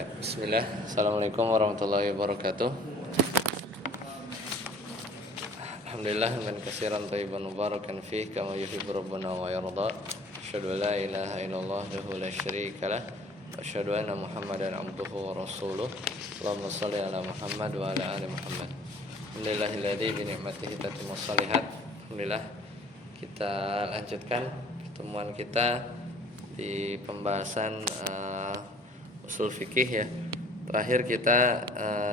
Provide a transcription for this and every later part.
Ya, bismillah. Assalamualaikum warahmatullahi wabarakatuh. Alhamdulillah man katsiran thayyiban mubarakan fih kama yuhibbu rabbuna wa yarda. Asyhadu an la ilaha illallah wahdahu la syarika lah wa asyhadu anna Muhammadan abduhu wa rasuluh. Allahumma shalli ala Muhammad wa ala ali Muhammad. Alhamdulillahilladzi bi ni'matihi tatimmus shalihat. Alhamdulillah, kita lanjutkan pertemuan kita di pembahasan usul fikih ya. Terakhir kita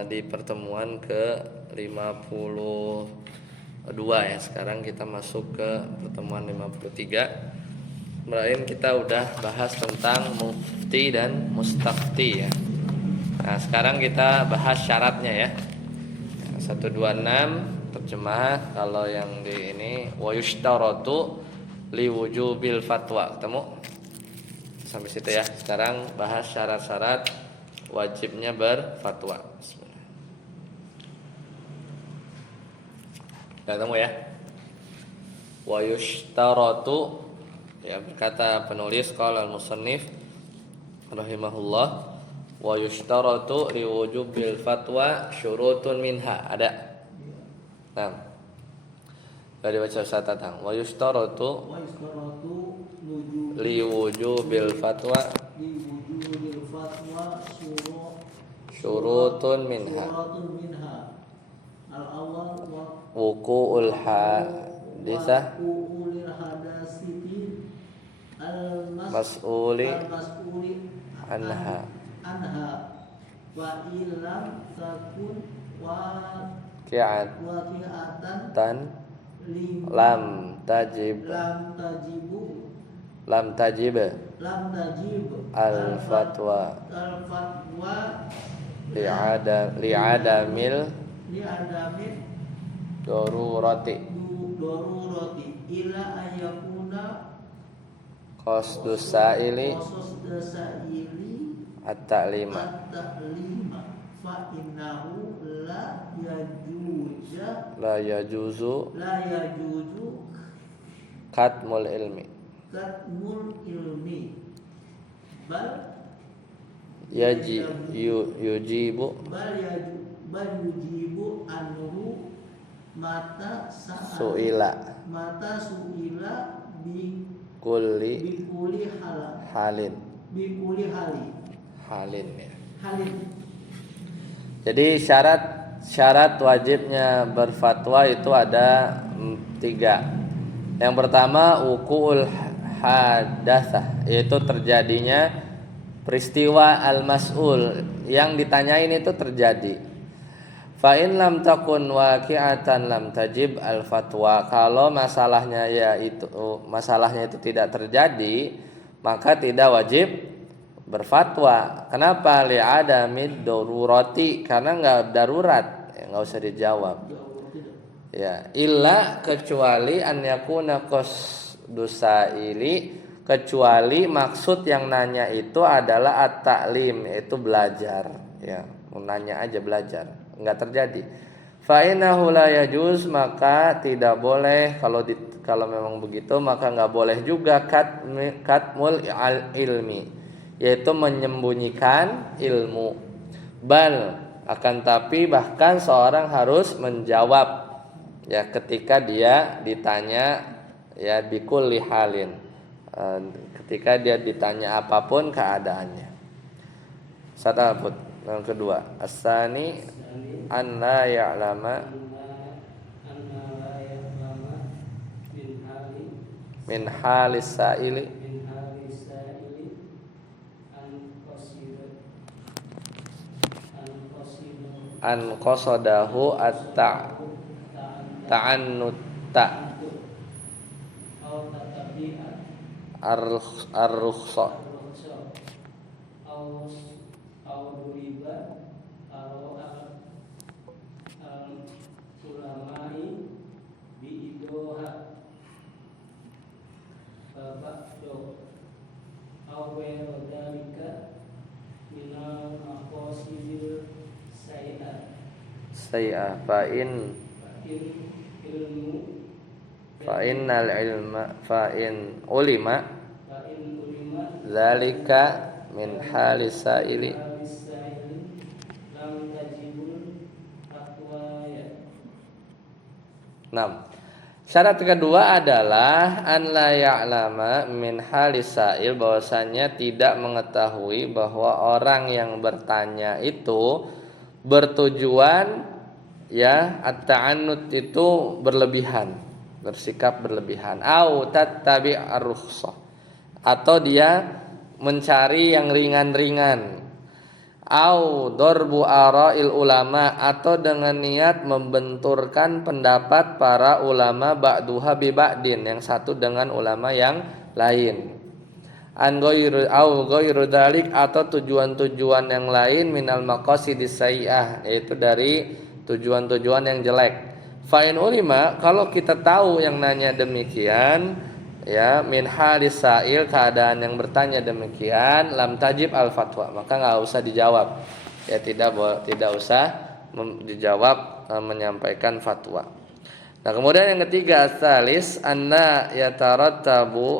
di pertemuan ke-52 ya. Sekarang kita masuk ke pertemuan 53. Kemarin kita udah bahas tentang mufti dan mustafti ya. Nah, sekarang kita bahas syaratnya ya. 126 terjemah kalau yang di ini wa yushtaratu liwujubil fatwa. Ketemu? Sampai situ ya. Sekarang bahas syarat-syarat wajibnya berfatwa. Ketemu ya. Wa yushtaratu ya, berkata penulis qala al-musannif rahimahullah wa yushtaratu liwujubil fatwa syurutun minha. Ada. Nah. Dari baca Ustaz Tatang. Wa yushtaratu liwujubil fatwa syurutun minha al-awwal wuqu'ul haditsah al-mas'uli anha wa illam takun waqi'atan lam tajib al fatwa li'adamil darurati ila ayakuna qasdus sa'ili at-ta'lima fa innahu la yajuzu katmul ilmi bal yujibu anhu mata suila bi kulli halin ya. Jadi syarat wajibnya berfatwa itu ada 3. Yang pertama wuqu'ul hadatsah, yaitu terjadinya peristiwa al-mas'ul yang ditanyain itu terjadi. Fa in lam takun waqi'atan lam tajib al-fatwa. Kalau masalahnya itu tidak terjadi, maka tidak wajib berfatwa. Kenapa? Li'adamid darurati, karena enggak darurat, enggak usah dijawab. Ya, illa kecuali an yakuna qasdus sa'ili, kecuali maksud yang nanya itu adalah at-ta'lim, yaitu belajar ya, mau nanya aja belajar, enggak terjadi. Fa innahu la yajuz, maka tidak boleh. Kalau memang begitu maka enggak boleh juga katmul ilmi, yaitu menyembunyikan ilmu. Bal, akan tapi bahkan seorang harus menjawab ya ketika dia ditanya ya bikulli halin, ketika dia ditanya apapun keadaannya. Satu yang kedua, as-sani an la ya'lama min halis sa'ili an qasadahu ta'annutta ar-rukhsa say'a fa innal ilma fa in ulima zalika min halis sa'ili Syarat kedua adalah an la ya'lama min halis sa'il, bahwasanya tidak mengetahui bahwa orang yang bertanya itu bertujuan ya at-ta'annud itu berlebihan, bersikap berlebihan, au tattabi' ar-rukhsah, atau dia mencari yang ringan-ringan, au darbu ara'il ulama, atau dengan niat membenturkan pendapat para ulama ba'duha bi ba'din, yang satu dengan ulama yang lain, an ghairu au ghairu dzalik, atau tujuan-tujuan yang lain minal maqasidis sayyi'ah, yaitu dari tujuan-tujuan yang jelek. Fa in ulima, kalau kita tahu yang nanya demikian ya, min halis sa'il, keadaan yang bertanya demikian, lam tajib al fatwa, maka nggak usah dijawab ya, tidak usah dijawab menyampaikan fatwa. Nah, kemudian yang ketiga, asalis anna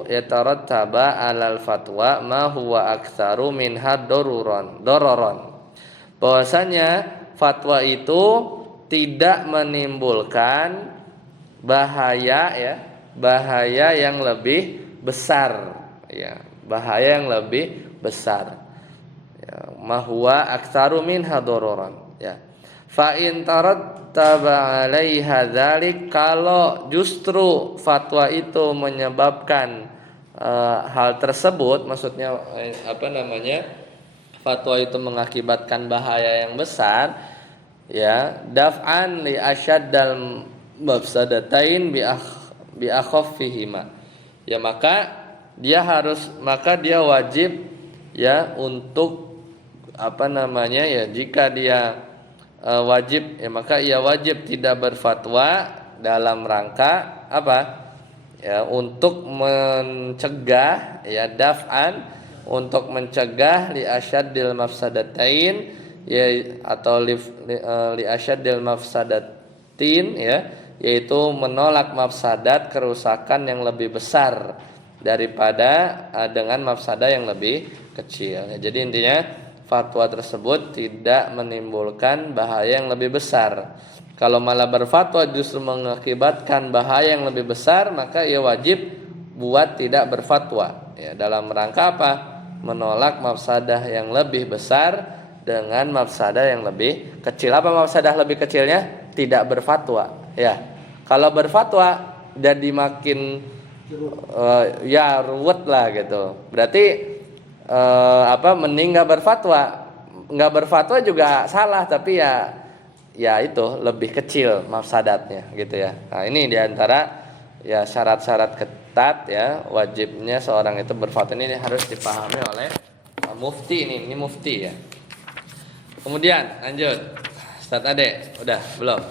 yatarattaba alal fatwa ma huwa aktsaru minha dororon, bahwasanya fatwa itu tidak menimbulkan bahaya ya, bahaya yang lebih besar ya, bahaya yang lebih besar ya, mahwa aktsaru minha dororan ya. Fa in tarattaba 'alaiha dzalik, kalau justru fatwa itu menyebabkan hal tersebut, maksudnya fatwa itu mengakibatkan bahaya yang besar ya, daf'an li asyaddal mafsadatain bi akhaffihima ya, maka dia wajib ya untuk ya, jika dia wajib ya, maka ia wajib tidak berfatwa dalam rangka ya, untuk mencegah ya, daf'an, untuk mencegah li asyaddil mafsadatain ya, atau li asyaddil mafsadatin ya, yaitu menolak mafsadat, kerusakan yang lebih besar daripada dengan mafsadah yang lebih kecil. Jadi intinya fatwa tersebut tidak menimbulkan bahaya yang lebih besar. Kalau malah berfatwa justru mengakibatkan bahaya yang lebih besar, maka ia wajib buat tidak berfatwa ya, dalam rangka apa? Menolak mafsadah yang lebih besar dengan mafsadah yang lebih kecil. Apa mafsadah lebih kecilnya? Tidak berfatwa ya. Kalau berfatwa jadi makin ya ruwet lah gitu. Berarti mending nggak berfatwa. Nggak berfatwa juga salah, tapi ya itu lebih kecil mafsadatnya gitu ya. Nah, ini diantara ya syarat-syarat ketat ya, wajibnya seorang itu berfatwa, ini harus dipahami oleh mufti ini mufti ya. Kemudian lanjut, Ustaz Ade, udah belum?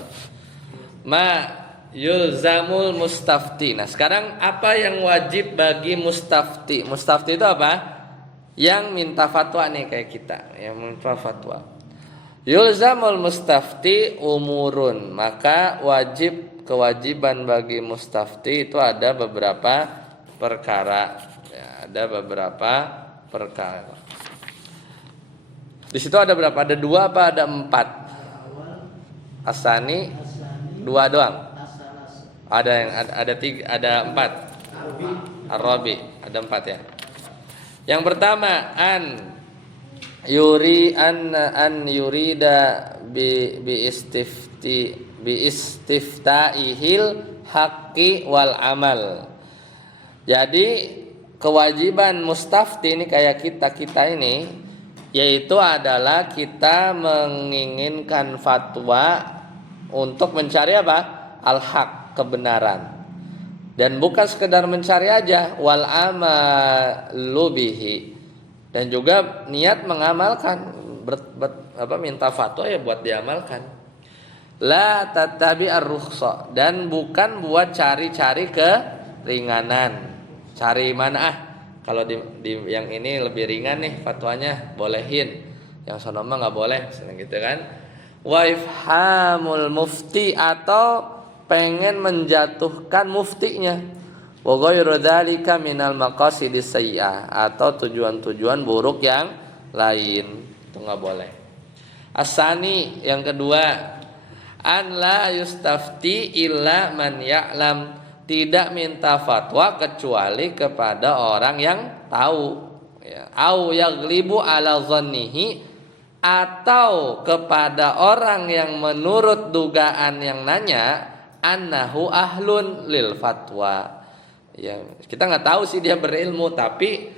Yulzamul mustafti. Nah, sekarang apa yang wajib bagi mustafti? Mustafti itu apa? Yang minta fatwa nih, kayak kita yang minta fatwa. Yulzamul mustafti umurun, maka kewajiban bagi mustafti itu ada beberapa perkara ya, ada beberapa perkara. Di situ ada berapa? Ada 2 apa ada 4? Asani 2 doang. Ada yang ada 3, ada 4. Ar-Rabi ada 4 ya. Yang pertama an yurida bi istiftaihil haqqi wal amal. Jadi kewajiban mustafti ini kayak kita ini, yaitu adalah kita menginginkan fatwa untuk mencari apa? Al-haq, kebenaran. Dan bukan sekedar mencari aja, wal amalu bihi, dan juga niat mengamalkan, minta fatwa ya buat diamalkan. La tattabi ar-rukhsa, dan bukan buat cari-cari keringanan. Cari mana kalau di yang ini lebih ringan nih fatwanya, bolehin. Yang sono mah enggak boleh, gitu kan. Wa ifhamul mufti, atau pengen menjatuhkan muftinya. Wa ghairu dzalika minal maqasidis sayyi'ah, atau tujuan-tujuan buruk yang lain, itu enggak boleh. Asani, yang kedua, an la yustafti illa man ya'lam, tidak minta fatwa kecuali kepada orang yang tahu, ya. Au yaglibu ala dhannihi, atau kepada orang yang menurut dugaan yang nanya annahu ahlun lil fatwa. Ya, kita nggak tahu sih dia berilmu, tapi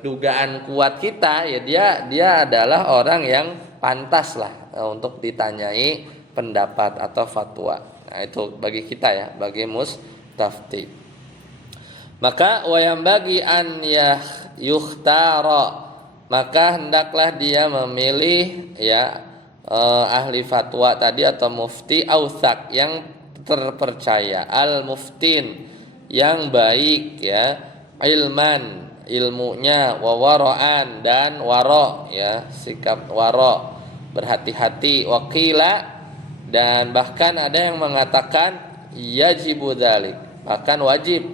dugaan kuat kita ya dia adalah orang yang pantas lah untuk ditanyai pendapat atau fatwa. Nah, itu bagi kita ya, bagi mustafti. Maka wayam bagi an yukhtara, maka hendaklah dia memilih ya ahli fatwa tadi atau mufti ausak yang terpercaya, al muftin yang baik ya, ilman ilmunya, wa wara'an dan waro ya, sikap waro, berhati-hati, wakila, dan bahkan ada yang mengatakan yajibu dzalik, bahkan wajib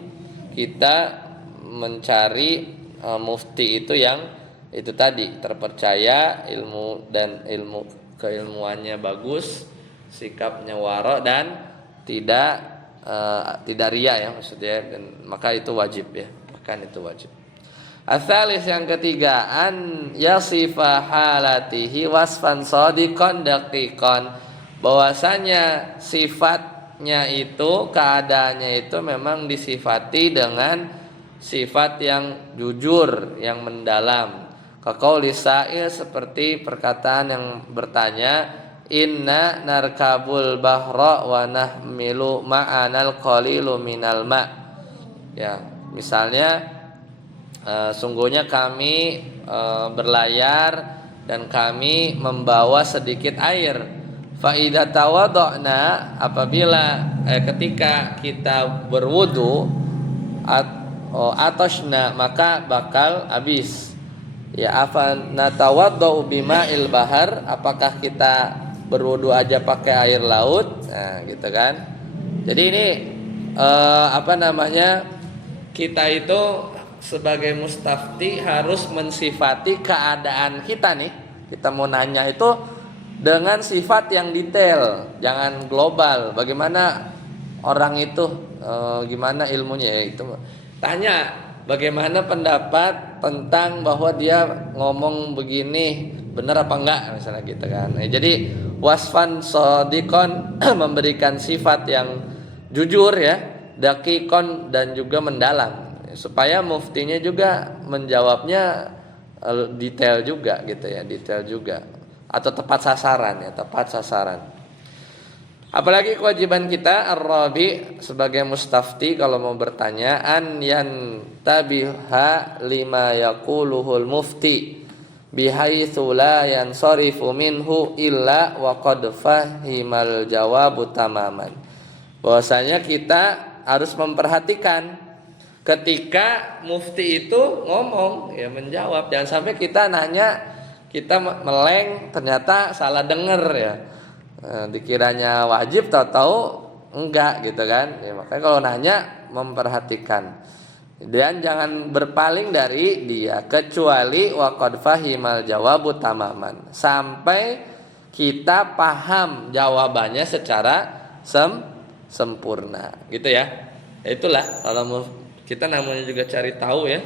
kita mencari mufti itu yang itu tadi terpercaya, ilmu dan keilmuannya bagus, sikapnya waro dan tidak riya ya maksudnya, dan maka itu wajib ya, bahkan itu wajib. Asalis yang ketiga, an yasifa halatihi wasfan shadiqan daqiqan, bahwasanya sifatnya itu, keadaannya itu memang disifati dengan sifat yang jujur, yang mendalam. Kaqauli sa'il, seperti perkataan yang bertanya, inna narkabul bahra wa nahmilu ma'anal qalilu minal ma'. Ya, misalnya sungguhnya kami berlayar dan kami membawa sedikit air. Fa idza tawadhana, apabila ketika kita berwudu, atashna, maka bakal habis. Ya, afa natawaddau bima'il bahar, apakah kita berwudu aja pakai air laut? Nah, gitu kan. Jadi ini kita itu sebagai mustafti harus mensifati keadaan kita nih. Kita mau nanya itu dengan sifat yang detail, jangan global. Bagaimana orang itu, gimana ilmunya ya, itu tanya bagaimana pendapat tentang bahwa dia ngomong begini benar apa enggak, misalnya gitu kan. Jadi wasfan shadiqon memberikan sifat yang jujur ya, daqiqon dan juga mendalam, supaya muftinya juga menjawabnya detail juga gitu ya, detail juga, atau tepat sasaran ya, tepat sasaran. Apalagi kewajiban kita ar-rabi sebagai mustafti kalau mau bertanya, an yantabiha lima yaquluhul mufti bihaitsu la yansarifu minhu illa wa qad fahimal jawabu tamaman. Bahwasanya kita harus memperhatikan ketika mufti itu ngomong ya, menjawab, jangan sampai kita nanya, kita meleng, ternyata salah dengar ya, dikiranya wajib, tahu-tahu enggak gitu kan ya. Makanya kalau nanya memperhatikan, dan jangan berpaling dari dia kecuali waqad fahimal jawabu tamaman, sampai kita paham jawabannya secara sempurna gitu ya. Itulah kalau kita namanya juga cari tahu ya,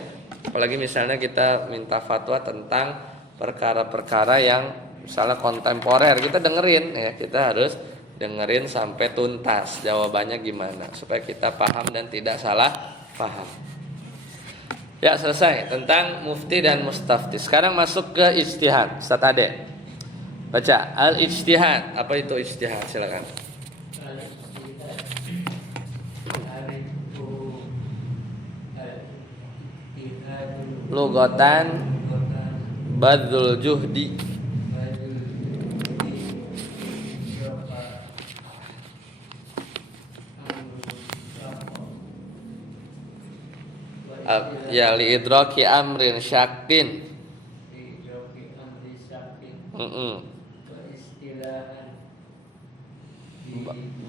apalagi misalnya kita minta fatwa tentang perkara-perkara yang misalnya kontemporer, kita dengerin ya, kita harus dengerin sampai tuntas jawabannya gimana supaya kita paham dan tidak salah paham. Ya, selesai tentang mufti dan mustafti. Sekarang masuk ke ijtihad. Ustaz Ade, baca al-ijtihad. Apa itu ijtihad? Silakan. Lugatan badzul juhdi, ya li idraki amrin syakin,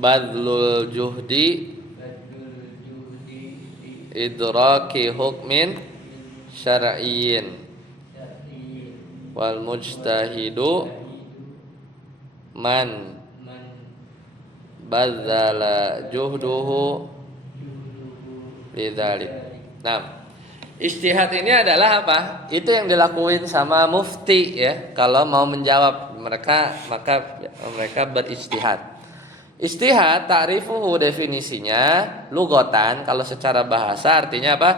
badzul juhdi idraki hukmin syar'iyyin wal mujtahidu man badzala juhduhu lidzalik. Nah, ijtihad ini adalah apa? Itu yang dilakuin sama mufti ya. Kalau mau menjawab maka mereka berijtihad. Ijtihad ta'rifuhu definisinya lugatan kalau secara bahasa artinya apa?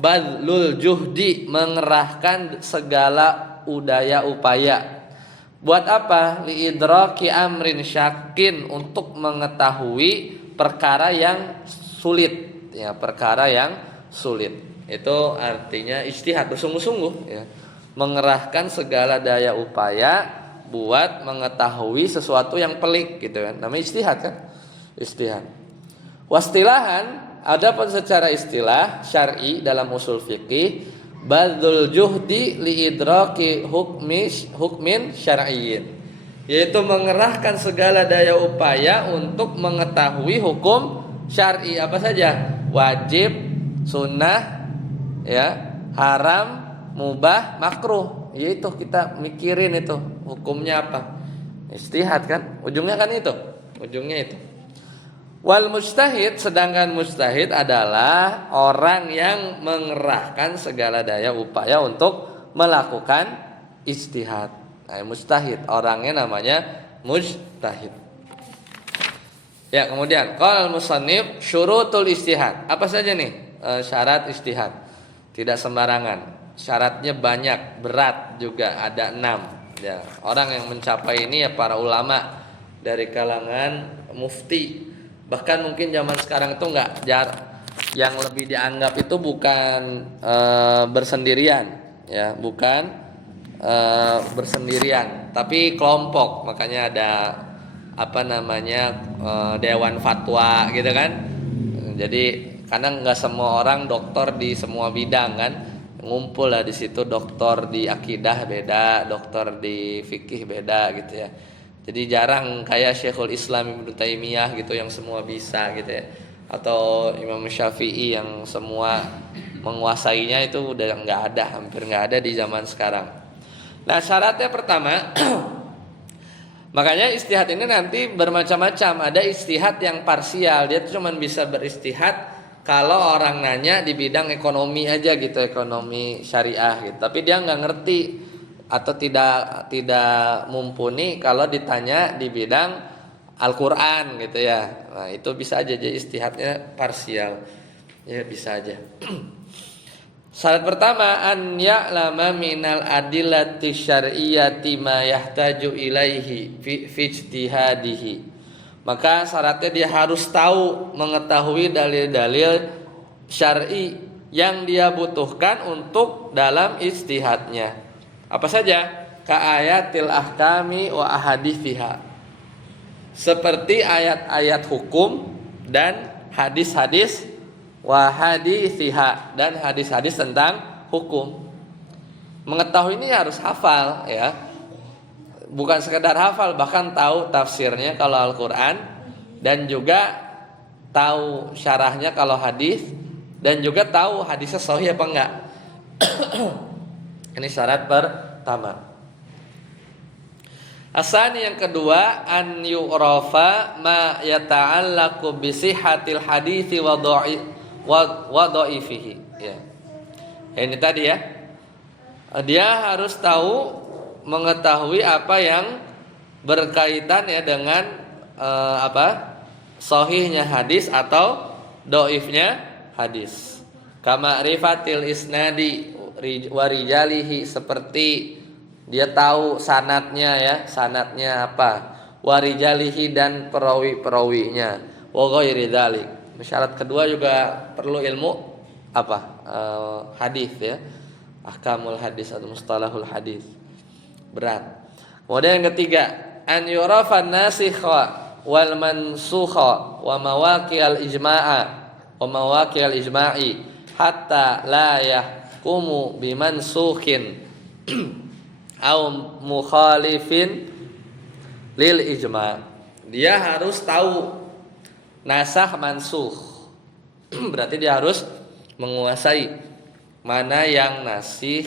Badlul juhdi, mengerahkan segala udaya upaya. Buat apa? Liidraki amrin syakin, untuk mengetahui perkara yang sulit ya, perkara yang sulit. Itu artinya ijtihad, bersungguh-sungguh ya. Mengerahkan segala daya upaya buat mengetahui sesuatu yang pelik gitu kan. Namanya ijtihad kan? Ijtihad. Wastilahan, adapun secara istilah syar'i dalam usul fikih, badzul juhdi liidraki hukmin syar'iyyin, yaitu mengerahkan segala daya upaya untuk mengetahui hukum syar'i apa saja, wajib, sunnah, ya, haram, mubah, makruh. Yaitu kita mikirin itu hukumnya apa. Ijtihad kan? Ujungnya kan itu. Ujungnya itu. Wal mujtahid, sedangkan mujtahid adalah orang yang mengerahkan segala daya upaya untuk melakukan ijtihad. Nah, mujtahid orangnya namanya mujtahid. Ya, kemudian qal musannif syurutul ijtihad. Apa saja nih syarat ijtihad? Tidak sembarangan. Syaratnya banyak, berat juga, ada 6 ya. Orang yang mencapai ini ya para ulama dari kalangan mufti. Bahkan mungkin zaman sekarang itu yang lebih dianggap itu bukan bersendirian ya, bukan bersendirian, tapi kelompok. Makanya ada dewan fatwa gitu kan. Jadi karena nggak semua orang dokter di semua bidang kan, ngumpul lah di situ, dokter di akidah beda, dokter di fikih beda gitu ya. Jadi jarang kayak Syekhul Islam Ibnu Taimiyah gitu yang semua bisa gitu ya, atau Imam Syafi'i yang semua menguasainya, itu udah nggak ada, hampir nggak ada di zaman sekarang. Nah, syaratnya pertama makanya ijtihad ini nanti bermacam-macam. Ada ijtihad yang parsial, dia cuma bisa beristihad kalau orang nanya di bidang ekonomi aja gitu, ekonomi syariah gitu. Tapi dia nggak ngerti atau tidak mumpuni kalau ditanya di bidang Al-Qur'an gitu ya. Nah, itu bisa aja jadi ijtihadnya parsial. Ya bisa aja. Syarat pertama, an ya'lama minal adillati syar'iyyati ma yahtaju ilaihi fi ijtihadihi. Maka syaratnya dia harus tahu, mengetahui dalil-dalil syar'i yang dia butuhkan untuk dalam ijtihadnya. Apa saja? Ka ayatil ahkami wa ahadithiha. Seperti ayat-ayat hukum dan hadis-hadis, wa hadithiha, dan hadis-hadis tentang hukum. Mengetahui ini harus hafal ya. Bukan sekedar hafal, bahkan tahu tafsirnya kalau Al-Qur'an, dan juga tahu syarahnya kalau hadis, dan juga tahu hadisnya sahih apa enggak. Ini syarat pertama. Asani, yang kedua, an yu'rafa ma yata'allaqu bi sihhatil hadithi wa dha'ifihi ya. Ini tadi ya. Dia harus tahu, mengetahui apa yang berkaitan ya dengan sahihnya hadis atau dhaifnya hadis. Kama rifatil isnadi wa rijalihi, seperti dia tahu sanadnya ya, sanadnya apa, wa rijalihi, dan perawi-perawinya, wa ghairi dzalik. Syarat kedua juga perlu ilmu hadis ya, ahkamul hadis atau mustalahul hadis. Berat. Kemudian yang ketiga, an yurafan nasikha wal mansukha wa mawaqi'al ijma'i hatta la yahkumu bimansukhin au mukhalifin lil ijma'. Dia harus tahu nasakh mansukh. Berarti dia harus menguasai mana yang nasikh,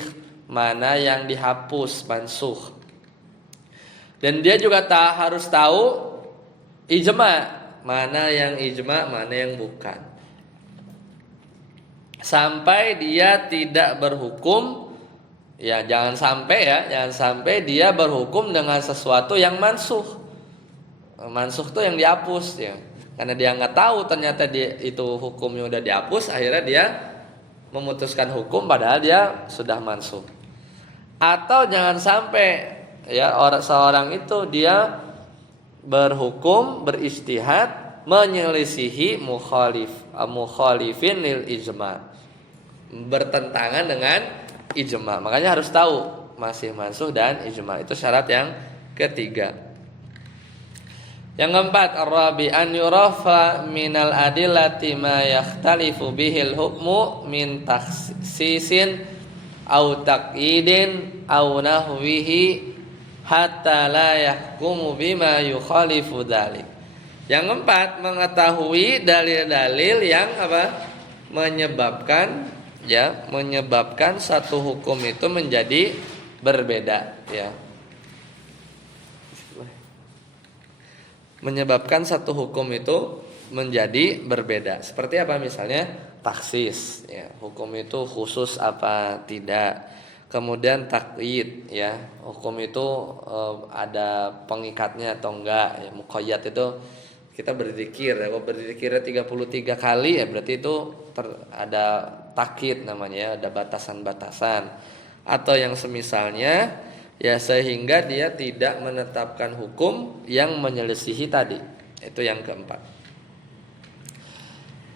mana yang dihapus, mansukh. Dan dia juga harus tahu ijma, mana yang ijma, mana yang bukan. Sampai dia tidak berhukum, ya jangan sampai dia berhukum dengan sesuatu yang mansukh. Mansukh itu yang dihapus ya. Karena dia nggak tahu ternyata itu hukumnya udah dihapus, akhirnya dia memutuskan hukum padahal dia sudah mansukh. Atau jangan sampai ya seorang itu dia berhukum berijtihad menyelisihi mukhalifin lil ijma, bertentangan dengan ijma. Makanya harus tahu masih mansukh dan ijma, itu syarat yang ketiga. Yang keempat, ar-rabi an yurafa minal adillati ma yakhtalifu bihil hukmu min takhsisin au taqyidin au nahwihi hatta la yahkumu bima yukhalifu dzalik. Yang keempat, mengetahui dalil-dalil yang menyebabkan satu hukum itu menjadi berbeda ya. Menyebabkan satu hukum itu menjadi berbeda. Seperti apa misalnya? Taksis ya, hukum itu khusus apa tidak. Kemudian takyid ya, hukum itu ada pengikatnya atau enggak ya. Muqayyad itu kita berzikir ya, kalau berzikirnya 33 kali ya berarti itu ada takyid namanya ya, ada batasan-batasan. Atau yang semisalnya ya, sehingga dia tidak menetapkan hukum yang menyelisihi tadi. Itu yang keempat.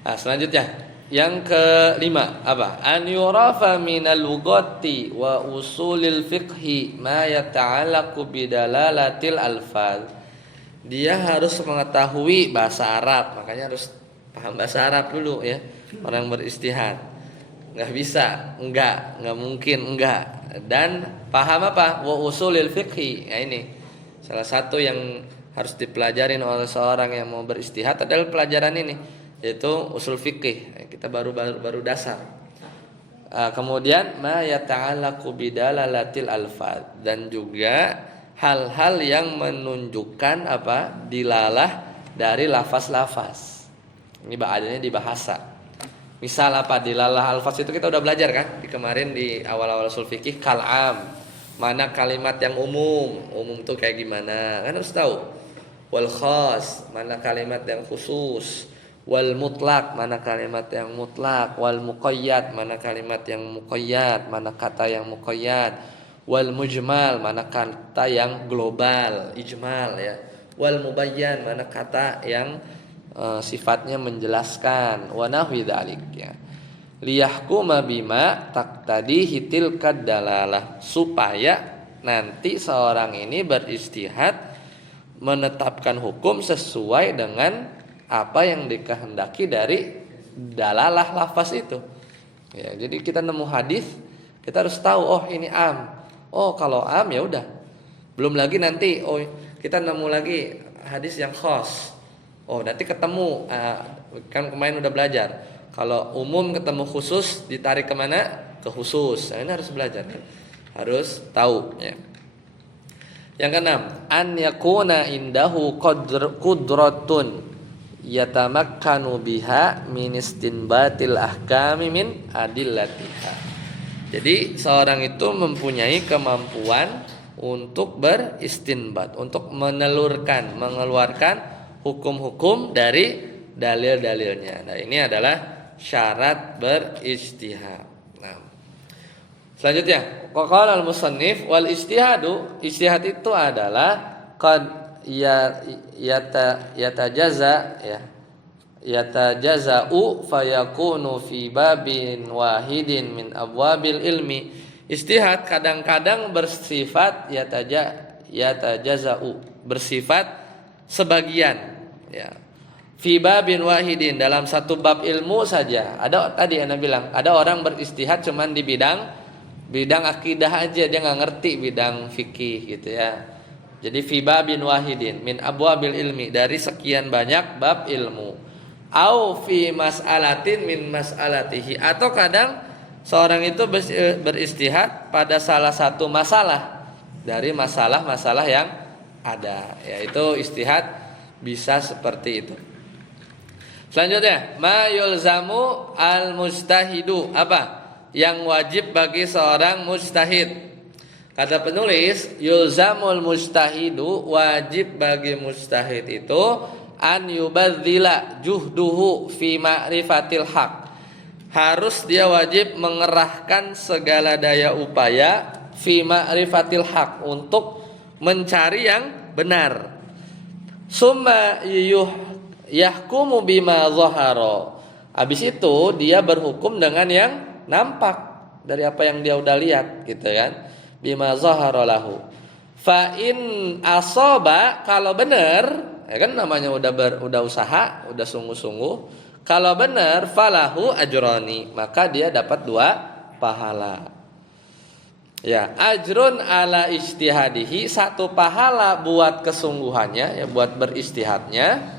Nah, selanjutnya yang kelima apa? An yurafa minal lughati wa usulil fiqhi ma yata'allaqu bidalalatil alfaz. Dia harus mengetahui bahasa Arab, makanya harus paham bahasa Arab dulu ya. Orang beristihad. Enggak mungkin enggak. Dan paham apa? Wa usulil fiqhi. Ya ini salah satu yang harus dipelajarin oleh seorang yang mau beristihad adalah pelajaran ini, yaitu usul fikih. Kita baru dasar. Kemudian ma yata'allaqu bidalalatil alfaz, dan juga hal-hal yang menunjukkan dilalah dari lafaz-lafaz. Ini adanya di bahasa. Misal dilalah alfaz itu kita udah belajar kan kemarin di awal-awal usul fikih. Kalam, mana kalimat yang umum tuh kayak gimana kan harus tahu. Wal khas, mana kalimat yang khusus. Wal mutlak, mana kalimat yang mutlak. Wal muqayyad, mana kalimat yang muqayyad, mana kata yang muqayyad. Wal mujmal, mana kata yang global, ijmal ya. Wal mubayyan, mana kata yang sifatnya menjelaskan. Wa nahwi dzalik ya. Liyahkuma bima taqtadihi tilkad dalalah, supaya nanti seorang ini beristihad menetapkan hukum sesuai dengan apa yang dikehendaki dari dalalah lafaz itu. Ya, jadi kita nemu hadis, kita harus tahu ini am. Kalau am ya udah. Belum lagi nanti kita nemu lagi hadis yang khas. Nanti ketemu kan kemarin udah belajar. Kalau umum ketemu khusus ditarik kemana? Ke khusus. Nah, ini harus belajar kan. Harus tahu ya. Yang keenam, an yakuna indahu qudratun yatamakkanu biha min istinbatil ahkami min adillatiha. Jadi seorang itu mempunyai kemampuan untuk beristinbat, untuk mengeluarkan hukum-hukum dari dalil-dalilnya. Nah, ini adalah syarat berijtihad. Nah, selanjutnya, qala al-musannif wal ijtihadu, ijtihad itu adalah qad yatajaza'u fayakunu fi babin wahidin min abwabil ilmi. Ijtihad kadang-kadang bersifat yatajaza'u, bersifat sebagian ya. Fi babin wahidin, dalam satu bab ilmu saja. Ada tadi Anda bilang, ada orang beristihad cuman di bidang akidah aja, dia enggak ngerti bidang fikih gitu ya. Jadi fi babin wahidin min abwabil ilmi, dari sekian banyak bab ilmu. Au fi mas'alatin min mas'alatihi, atau kadang seorang itu beristihad pada salah satu masalah dari masalah-masalah yang ada. Yaitu istihad bisa seperti itu. Selanjutnya, ma yulzamu al mustahidu. Apa yang wajib bagi seorang mujtahid? Kata penulis, yulzamul mustahidu, wajib bagi mujtahid itu an yubadzila juhduhu fi ma'rifatil haq. Harus dia wajib mengerahkan segala daya upaya fi ma'rifatil haq, untuk mencari yang benar. Summa yahkumu bima zahara. Habis itu dia berhukum dengan yang nampak dari apa yang dia udah lihat, gitu kan. Bima zahara lahu. Fa in asaba, kalau benar, ya kan namanya udah usaha, udah sungguh-sungguh. Kalau benar, falahu ajroni, maka dia dapat 2 pahala. Ya, ajrun ala ijtihadihi, 1 pahala buat kesungguhannya, ya buat beristihadnya.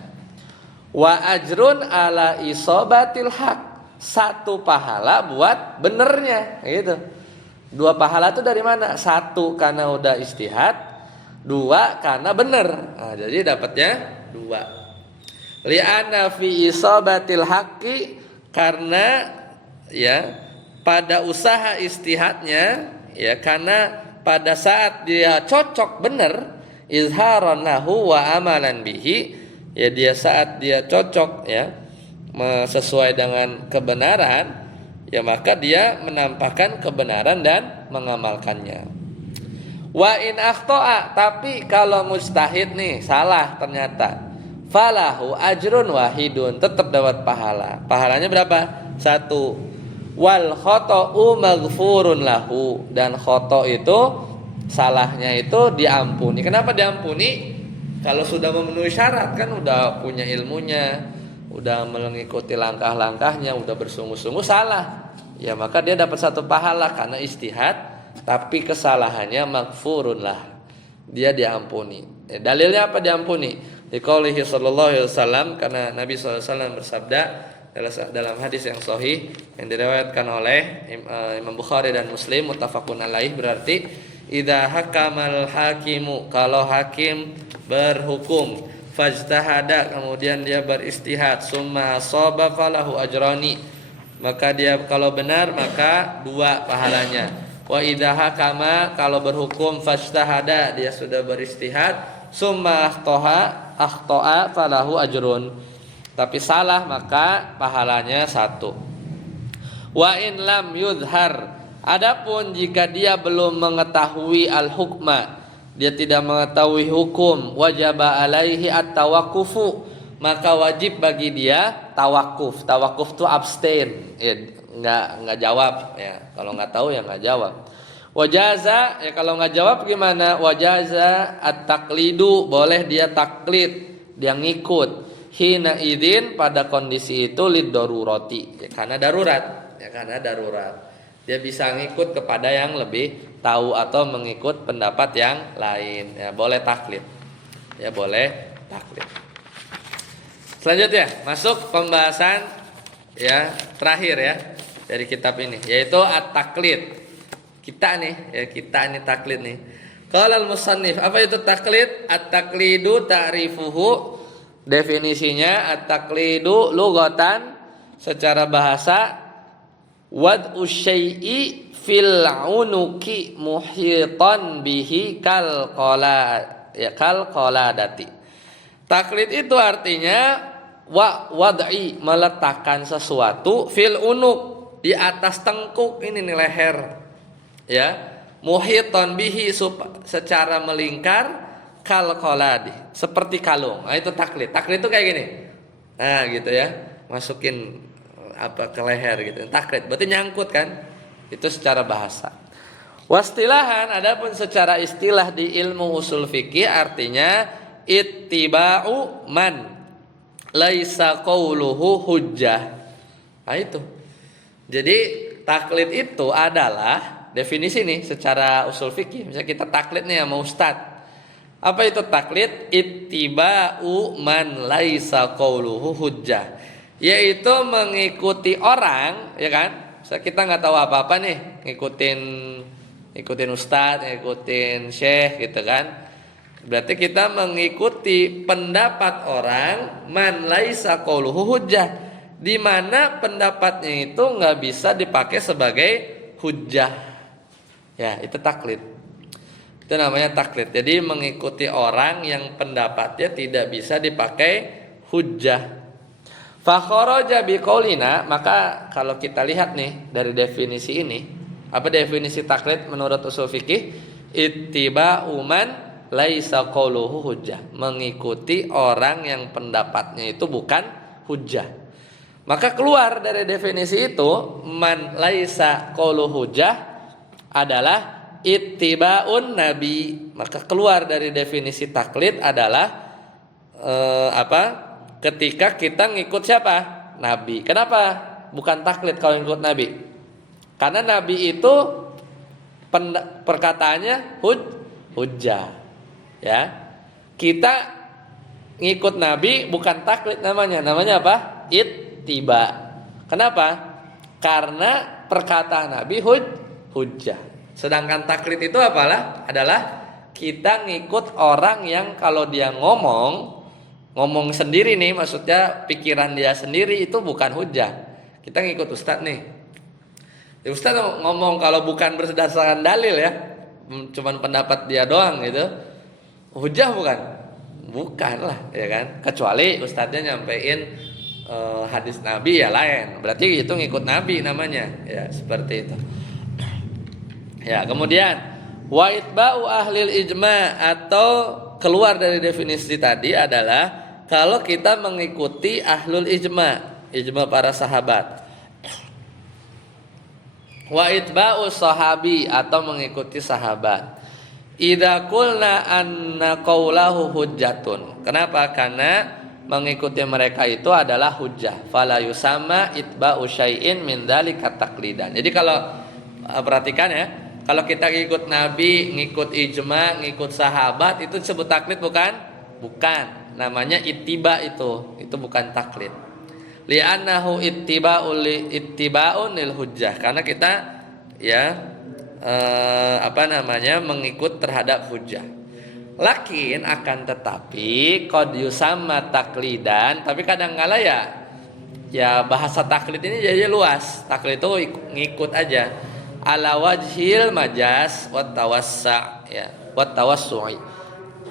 Wa ajrun ala isobatil haq, 1 pahala buat benernya, gitu. 2 pahala itu dari mana? 1 karena udah istihad, 2 karena bener. Nah, jadi dapatnya 2. Li'anna fi isobatil haqqi, karena ya pada usaha istihadnya, ya karena pada saat dia cocok bener, izharan lahu wa amalan bihi, ya dia saat dia cocok, ya sesuai dengan kebenaran, ya maka dia menampakkan kebenaran dan mengamalkannya. Wa in akhto'a, tapi kalau mujtahid nih salah ternyata, falahu ajrun wahidun, tetap dapat pahala. Pahalanya berapa? 1. Wal khoto'u maghfurun lahu, dan khoto' itu salahnya itu diampuni. Kenapa diampuni? Kalau sudah memenuhi syarat, kan udah punya ilmunya, udah mengikuti langkah-langkahnya, udah bersungguh-sungguh, salah, ya maka dia dapat 1 pahala karena istihad, tapi kesalahannya maghfurun lah, dia diampuni. Dalilnya apa diampuni? Diqaulihi sallallahu alaihi wasallam, karena Nabi sallallahu alaihi wasallam bersabda dalam hadis yang sahih yang diriwayatkan oleh Imam Bukhari dan Muslim, muttafaqun alaih, berarti idza hakamal hakimu, kalau hakim berhukum, fajtahada, kemudian dia beristihad, summa asaba falahu ajrani, maka dia kalau benar maka 2 pahalanya. Wa idza hakama, kalau berhukum, fajtahada, dia sudah beristihad, summa akhto'a falahu ajrun, tapi salah maka pahalanya 1. Wa in lam yuzhar, adapun jika dia belum mengetahui al-hukma, dia tidak mengetahui hukum, wajaba alaihi at-tawakkufu, maka wajib bagi dia tawakuf. Tawakuf itu abstain, ya, enggak jawab, ya. Kalau enggak tahu ya enggak jawab. Wajaza, ya kalau enggak jawab gimana? Wajaza at-taqlidu, boleh dia taklid, dia ngikut. Hina idin, pada kondisi itu lid darurati, ya karena darurat, ya karena darurat. Dia bisa ngikut kepada yang lebih tahu atau mengikut pendapat yang lain, ya boleh taklid, ya boleh taklid. Selanjutnya masuk pembahasan ya terakhir ya dari kitab ini, yaitu at-taklid. Kita nih taklid nih. Qala al-musannif, apa itu taklid? At-taklidu ta'rifuhu, definisinya at-taklidu lughatan, secara bahasa, wad'u syai'i fil unuki muhitan bihi kal qaladati. Taklid itu artinya wad'i, meletakkan sesuatu, fil unuk, di atas tengkuk, ini nih leher, ya, muhitan bihi, secara melingkar, kal qaladi, seperti kalung. Nah, itu taklid. Taklid itu kayak gini. Nah, gitu ya. Masukin apa ke leher gitu. Taklid berarti nyangkut kan? Itu secara bahasa. Wastilahan, adapun secara istilah di ilmu usul fikih artinya ittiba'u man laisa qauluhu hujjah. Nah, itu. Jadi taklid itu adalah definisi nih secara usul fikih. Misalnya kita taklid nih sama ustaz. Apa itu taklid? Ittiba'u man laisa qauluhu hujjah, yaitu mengikuti orang, ya kan? Misalnya kita nggak tahu apa-apa nih, ngikutin ustaz, ngikutin syekh gitu kan. Berarti kita mengikuti pendapat orang man laisa qauluhu hujjah, di mana pendapatnya itu nggak bisa dipakai sebagai hujjah. Ya, itu taklid. Itu namanya taklid. Jadi mengikuti orang yang pendapatnya tidak bisa dipakai hujjah. Fa kharaja biqaulina, maka kalau kita lihat nih dari definisi ini, apa definisi taklid menurut usul fikih? Ittiba'u man laisa qauluhu hujjah, mengikuti orang yang pendapatnya itu bukan hujjah. Maka keluar dari definisi itu, man laisa qauluhu hujjah adalah ittiba'un nabi. Maka keluar dari definisi taklid adalah ketika kita ngikut siapa? Nabi. Kenapa bukan taklid kalau ngikut nabi? Karena nabi itu perkataannya hujjah. Ya. Kita ngikut nabi bukan taklid namanya. Namanya apa? Ittiba. Kenapa? Karena perkataan nabi hujjah. Sedangkan taklid itu adalah kita ngikut orang yang kalau dia ngomong sendiri nih, maksudnya pikiran dia sendiri itu bukan hujjah. Kita ngikut ustadz nih. Ya, ustadz ngomong kalau bukan berdasarkan dalil ya, cuman pendapat dia doang gitu, hujjah bukan? Bukan lah, ya kan? Kecuali ustadznya nyampein hadis Nabi ya lain. Berarti itu ngikut Nabi namanya. Ya, seperti itu. Ya, kemudian wa itba'u ahlil ijma, atau keluar dari definisi tadi adalah kalau kita mengikuti ahlul ijma para sahabat. Wa itba'u sahabi, atau mengikuti sahabat. Idza qulna anna qaulahu hujjatun. Kenapa? Karena mengikuti mereka itu adalah hujjah. Fala yusamma itba'u syai'in min dzalika taqlidan. Jadi kalau perhatikan ya, kalau kita ngikut Nabi, ngikut ijma, ngikut sahabat, itu disebut taklid bukan? Bukan. Namanya ittiba itu bukan taklid. Li'annahu ittiba'un lil hujjah. Karena kita ya mengikut terhadap hujjah. Lakin akan tetapi qad yusamma taklidan, tapi kadang-kala ya bahasa taklid ini jadi luas. Taklid itu ngikut aja. Ala wajhil majaz wat tawassa' ya, wat tawassu'i.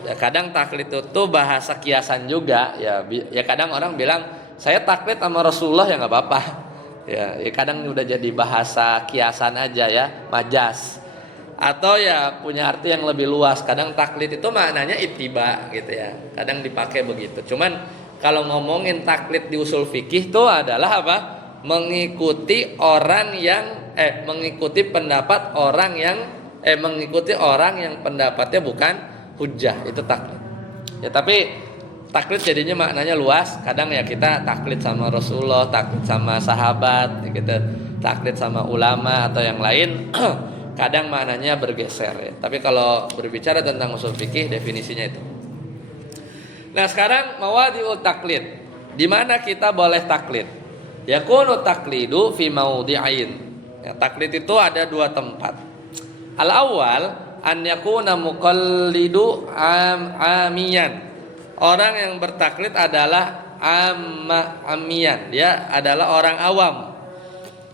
Ya, kadang taklid itu bahasa kiasan juga ya kadang orang bilang saya taklid sama Rasulullah ya enggak apa-apa. Ya kadang udah jadi bahasa kiasan aja ya, majaz. Atau ya punya arti yang lebih luas. Kadang taklid itu maknanya ittiba gitu ya. Kadang dipakai begitu. Cuman kalau ngomongin taklid di usul fikih itu adalah apa? Mengikuti orang yang mengikuti pendapat orang yang mengikuti orang yang pendapatnya bukan hujjah, itu taklid. Ya tapi taklid jadinya maknanya luas. Kadang ya kita taklid sama Rasulullah, taklid sama sahabat, gitu. Taklid sama ulama atau yang lain. Kadang maknanya bergeser ya. Tapi kalau berbicara tentang usul fikih definisinya itu. Nah, sekarang mawadi'ut taklid. Di mana kita boleh taklid? Yakunu taklidu fi mawdi'ain. Ya, taklid itu ada dua tempat. Al-awwal an yakuna muqallidu amiyan. Orang yang bertaklid adalah amiyan. Dia adalah orang awam.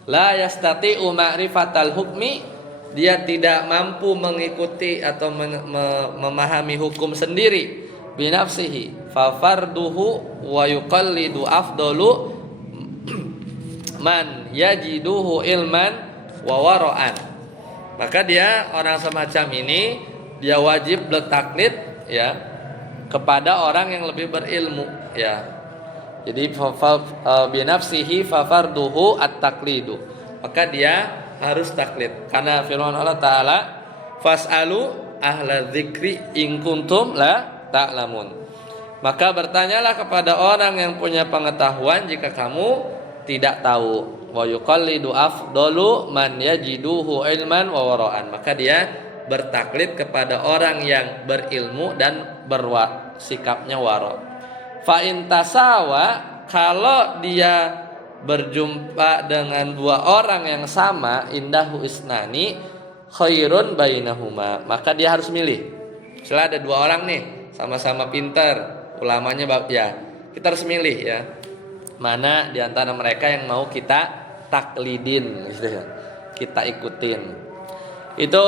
La yastati'u ma'rifatal hukmi. Dia tidak mampu mengikuti atau memahami hukum sendiri binafsihi. Fa farduhu wa yuqallidu afdalu man yajiduhu ilman wa wara'an. Maka dia orang semacam ini dia wajib bertaklid ya kepada orang yang lebih berilmu ya. Jadi binafsihi fa farduhu at-taqlidu. Maka dia harus taklid karena firman Allah Ta'ala fas'alu ahla dzikri in kuntum la ta'lamun. Maka bertanyalah kepada orang yang punya pengetahuan jika kamu tidak tahu. Wa yuqallidu afdalu man yajiduhu ilman wa wara'an. Maka dia bertaklid kepada orang yang berilmu dan sikapnya wara. Fa in tasawa, kalau dia berjumpa dengan dua orang yang sama, indahu isnani khairun bainahuma, maka dia harus milih. Misalnya ada 2 orang nih, sama-sama pinter, ulamanya ya, kita harus milih ya. Mana di antara mereka yang mau kita taklidin gitu ya. Kita ikutin. Itu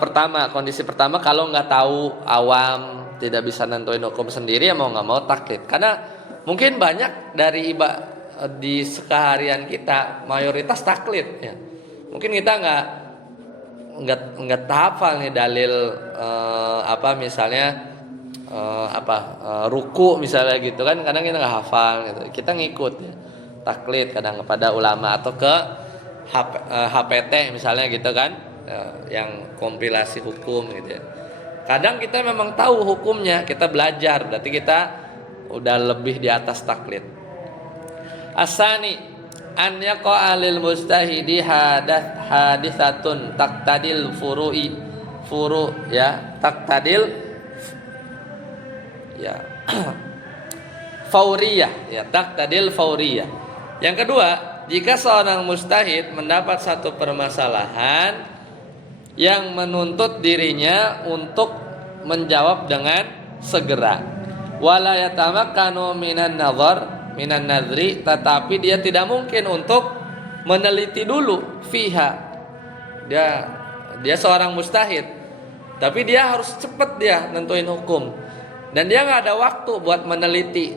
pertama, kondisi pertama kalau nggak tahu, awam, tidak bisa nentuin hukum sendiri, ya mau nggak mau taklid. Karena mungkin banyak dari di keseharian kita mayoritas taklid ya. Mungkin kita nggak hafal nih dalil misalnya ruku misalnya gitu kan, kadang kita nggak hafal gitu. Kita ngikut ya, taklid kadang kepada ulama atau ke HPT misalnya gitu kan, yang kompilasi hukum gitu ya. Kadang kita memang tahu hukumnya, kita belajar, berarti kita udah lebih di atas taklid. Asani an yaqa lil mustahidi haditsatun taqtadil furu ya, taqtadil ya fauriyah ya, taqtadil fauriyah. Yang kedua, jika seorang mustahid mendapat satu permasalahan yang menuntut dirinya untuk menjawab dengan segera, wala yatamakkanu minan nadri, tetapi dia tidak mungkin untuk meneliti dulu fiha. Dia seorang mustahid, tapi dia harus cepat dia nentuin hukum, dan dia nggak ada waktu buat meneliti,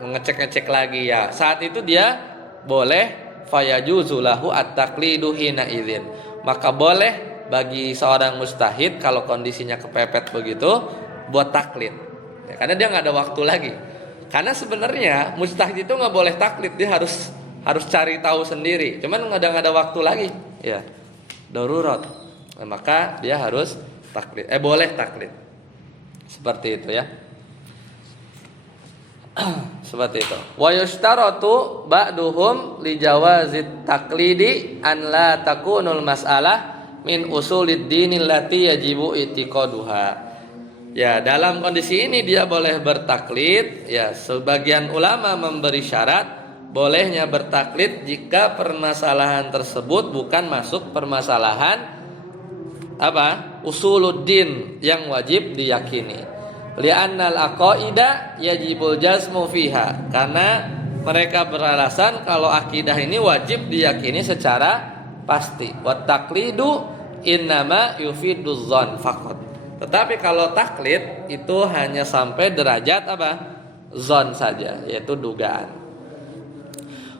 ngecek lagi ya. Saat itu dia boleh fayajuzulahu at-taqlidu hina idzin, maka boleh bagi seorang mustahid kalau kondisinya kepepet begitu buat taklid ya, karena dia nggak ada waktu lagi. Karena sebenarnya mustahid itu nggak boleh taklid, dia harus cari tahu sendiri, cuman nggak ada waktu lagi ya, darurat. Nah, maka dia harus taklid, boleh taklid seperti itu ya. Seperti itu. Wa yushtaratu ba'duhum li jawazit taklidi an la takunul mas'alah min usulid dinil lati yajibu itiqaduha. Ya, dalam kondisi ini dia boleh bertaklid ya. Sebagian ulama memberi syarat bolehnya bertaklid jika permasalahan tersebut bukan masuk permasalahan usuluddin yang wajib diyakini. Li'annal aqaida yajibul jazmu fiha, karena mereka beralasan kalau akidah ini wajib diyakini secara pasti. Wa taqlidu innama yufiduz zon faqat. Tetapi kalau taklid itu hanya sampai derajat zon saja, yaitu dugaan.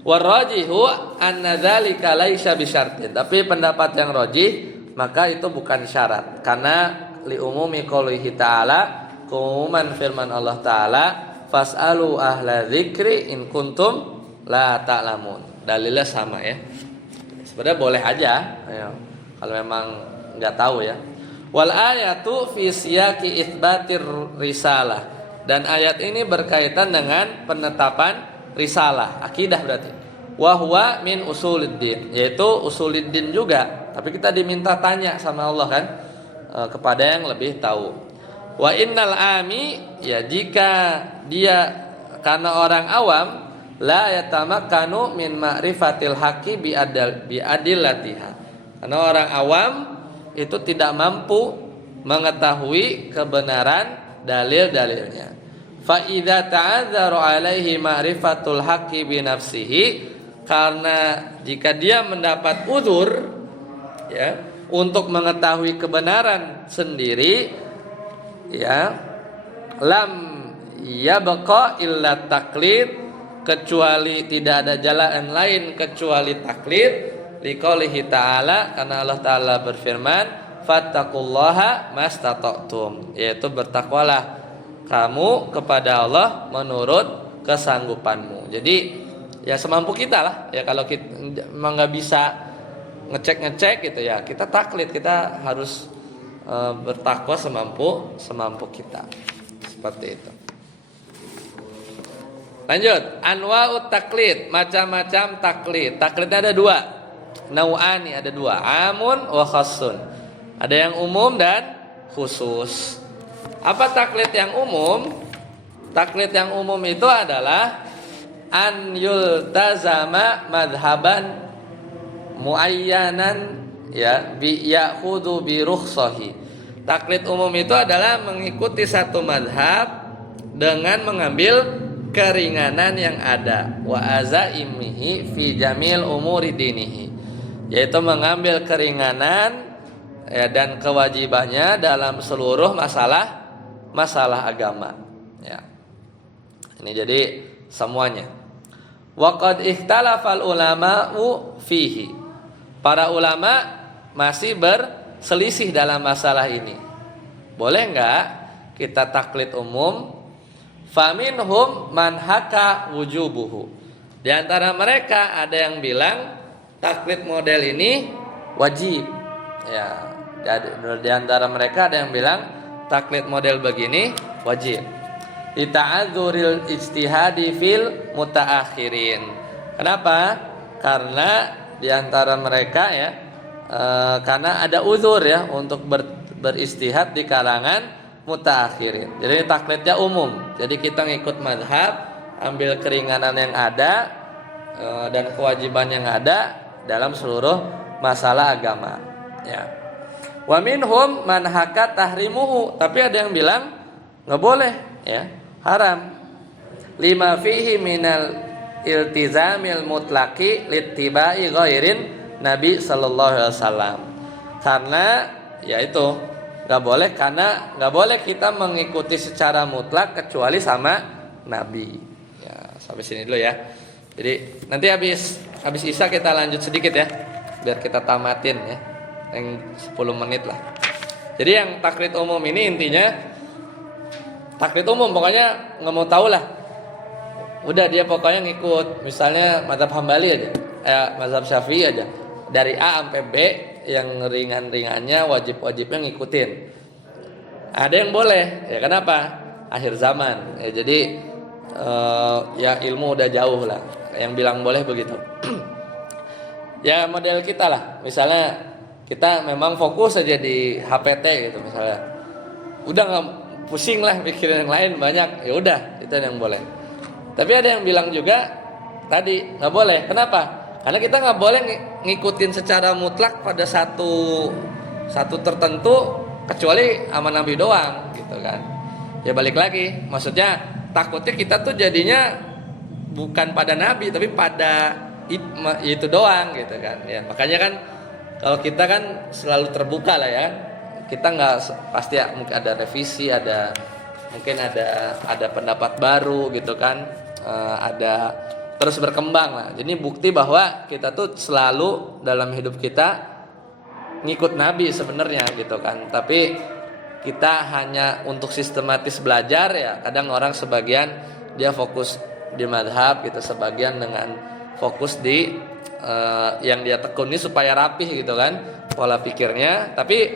Warajihu anna dzalika laisa bisyartin. Tapi pendapat yang rajih, maka itu bukan syarat, karena li umumi qoulihi ta'ala, keumuman firman Allah Ta'ala, fas'alu ahla dzikri in kuntum la ta'lamun. Dalilnya sama ya. Sebenarnya boleh aja ya, kalau memang nggak tahu ya. Wal ayatu fi siyaqi itsbatir risalah, dan ayat ini berkaitan dengan penetapan risalah, akidah berarti. Wa huwa min usuluddin, yaitu usuluddin juga, tapi kita diminta tanya sama Allah kan, kepada yang lebih tahu. Wa innal ami, ya jika dia karena orang awam, la yatamakkanu min ma'rifatil haqqi bi adillatiha. Karena orang awam itu tidak mampu mengetahui kebenaran dalil-dalilnya. Fa idza ta'adzzaru alaihi ma'rifatul haqqi bi nafsihi, karena jika dia mendapat uzur ya untuk mengetahui kebenaran sendiri, ya lam yabqa illa taklid, kecuali tidak ada jalan lain kecuali taklid. Liqaulihi ta'ala, karena Allah Ta'ala berfirman, fattaqullaha mastata'tum, yaitu bertakwalah kamu kepada Allah menurut kesanggupanmu. Jadi ya semampu kita lah ya. Kalau kita memang nggak bisa ngecek gitu ya, kita taklid, kita harus bertakwa semampu kita, seperti itu. Lanjut, anwa'ut taklid, macam-macam taklid. Taklidnya ada 2, nau'ani ada 2, amun wa khassun. Ada yang umum dan khusus. Apa taklid yang umum? Taklid yang umum itu adalah an yultazama madhaban muayyanan ya bi ya'khudhu bi rukhsahi, taklid umum itu adalah mengikuti satu madhab dengan mengambil keringanan yang ada. Wa azaimihi fi jamil umuri dinihi, yaitu mengambil keringanan ya, dan kewajibannya dalam seluruh masalah agama. Ya. Ini jadi semuanya. Wa qad ikhtalafal ulama'u fihi. Para ulama masih berselisih dalam masalah ini. Boleh enggak kita taklid umum? Faminhum man haka wujubuhu. Di antara mereka ada yang bilang taklid model ini wajib. Ya, di antara mereka ada yang bilang taklid model begini wajib. Lita'adzuril ijtihadi fil mutaakhirin. Kenapa? Karena di antara mereka ya, karena ada uzur ya untuk beristihad di kalangan mutaakhirin. Jadi ini taklidnya umum. Jadi kita ngikut mazhab, ambil keringanan yang ada dan kewajiban yang ada dalam seluruh masalah agama. Ya. Wa minhum man haka tahrimuhu. Tapi ada yang bilang nggak boleh, ya, haram. Lima fihi minal iltizamil mutlaqi littibai ghairin Nabi sallallahu alaihi wasallam. Karena ya itu nggak boleh, karena nggak boleh kita mengikuti secara mutlak kecuali sama Nabi. Ya, sampai sini dulu ya. Jadi nanti habis Isya kita lanjut sedikit ya, biar kita tamatin ya, yang 10 menit lah. Jadi yang taklid umum ini intinya taklid umum, pokoknya nggak mau tahu lah. Udah dia pokoknya ngikut, misalnya mazhab Hambali aja, mazhab Syafi'i aja, dari A sampai B yang ringan-ringannya wajib-wajibnya ngikutin. Ada yang boleh, ya kenapa? Akhir zaman. Ya, jadi ya ilmu udah jauh lah. Yang bilang boleh begitu. Ya model kita lah, misalnya kita memang fokus aja di HPT gitu misalnya. Udah nggak pusing lah mikirin yang lain banyak. Ya udah itu yang boleh. Tapi ada yang bilang juga tadi nggak boleh. Kenapa? Karena kita nggak boleh ngikutin secara mutlak pada satu tertentu kecuali sama Nabi doang, gitu kan? Ya balik lagi, maksudnya takutnya kita tuh jadinya bukan pada Nabi tapi pada itu doang, gitu kan? Ya makanya kan kalau kita kan selalu terbuka lah ya. Kita nggak pasti ya, mungkin ada revisi, mungkin ada pendapat baru gitu kan. Ada terus berkembang lah. Jadi bukti bahwa kita tuh selalu dalam hidup kita ngikut Nabi sebenarnya gitu kan. Tapi kita hanya untuk sistematis belajar ya. Kadang orang sebagian dia fokus di madhab gitu, sebagian dengan fokus di yang dia tekuni supaya rapih gitu kan pola pikirnya. Tapi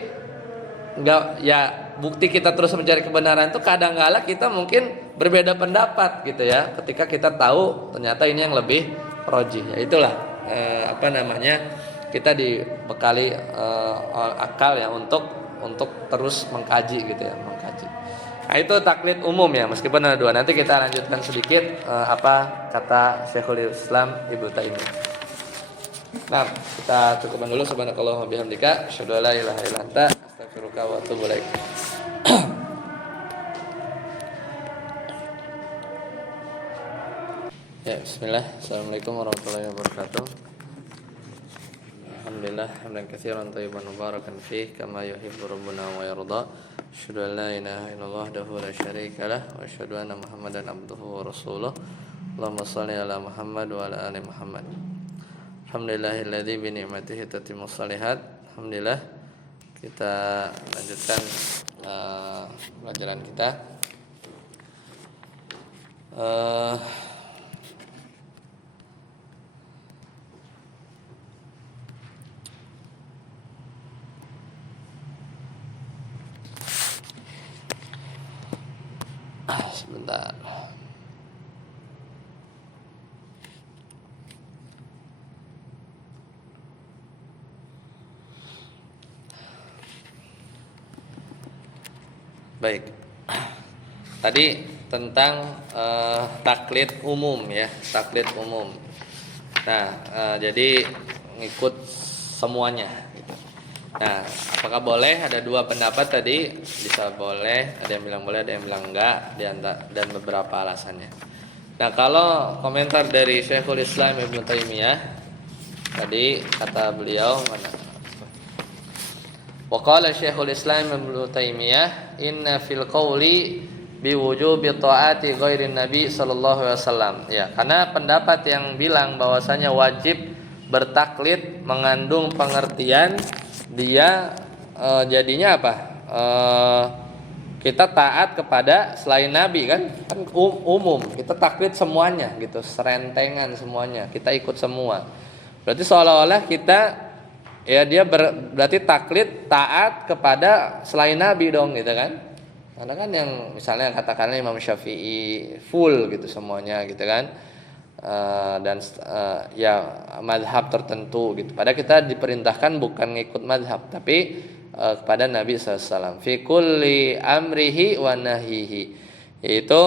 enggak ya, bukti kita terus mencari kebenaran itu kadang-kala kita mungkin berbeda pendapat gitu ya, ketika kita tahu ternyata ini yang lebih rajih. Ya itulah kita dibekali akal ya untuk terus mengkaji gitu ya, mengkaji. Nah itu taklid umum ya, meskipun ada dua. Nanti kita lanjutkan sedikit apa kata Syekhul Islam Ibnu Taimiyah. Nah, kita cukupkan dulu. Subhanakallahumma wa bihamdika asyhadu an la ilaha illa anta astaghfiruka wa atubu ilaik. Ya, bismillah. Assalamualaikum warahmatullahi wabarakatuh. Alhamdulillah hamdan katsiran thayyiban mubarakan fih kama yuhibbu rabbuna wa yarda. Asyhadu an la ilaha illallah wahdahu la syarika lah wa asyhadu anna Muhammadan abduhu wa rasuluh. Allahumma shalli ala Muhammad wa ala ali Muhammad. Alhamdulillahilladzi bi ni'matihi tatimmus shalihat. Alhamdulillah. Kita lanjutkan pelajaran kita. Sebentar. Baik. Tadi tentang taklid umum ya, taklid umum. Nah, jadi ngikut semuanya gitu. Nah, apakah boleh? Ada dua pendapat tadi, bisa boleh, ada yang bilang boleh, ada yang bilang enggak, dan beberapa alasannya. Nah, kalau komentar dari Syekhul Islam Ibnu Taimiyah tadi kata beliau mana? Wa qala Syekhul Islam Ibnu Taimiyah, inna fil qawli biwujubi ta'ati ghairin nabi sallallahu alaihi wasallam. Ya, karena pendapat yang bilang bahwasanya wajib bertaklid mengandung pengertian dia jadinya apa? Kita taat kepada selain nabi kan umum, kita taklid semuanya gitu, serentengan semuanya, kita ikut semua. Berarti seolah-olah kita ya berarti taklid taat kepada selain nabi dong gitu kan. Karena kan yang misalnya katakanlah Imam Syafi'i full gitu semuanya gitu kan. Dan ya madhab tertentu gitu. Padahal kita diperintahkan bukan ngikut madhab tapi kepada Nabi SAW. Fi kulli amrihi wa nahihi, yaitu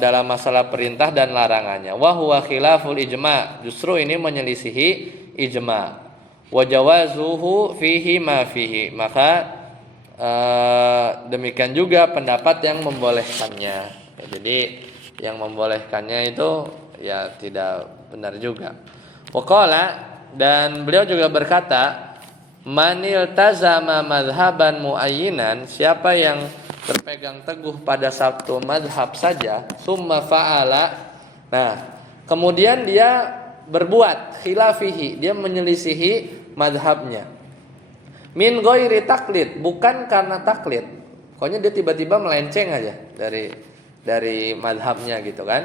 dalam masalah perintah dan larangannya. Wa huwa khilaful ijma', justru ini menyelisihi ijma'. Wa jawazuhu fihi ma fihi, maka demikian juga pendapat yang membolehkannya. Jadi yang membolehkannya itu ya tidak benar juga. Waqala, dan beliau juga berkata, manil tazama madhaban muayyinan, siapa yang berpegang teguh pada satu madhab saja, summa fa'ala, nah kemudian dia berbuat khilafihi, dia menyelisihi madhabnya, min ghairi taklid, bukan karena taklid, pokoknya dia tiba-tiba melenceng aja dari madhabnya gitu kan,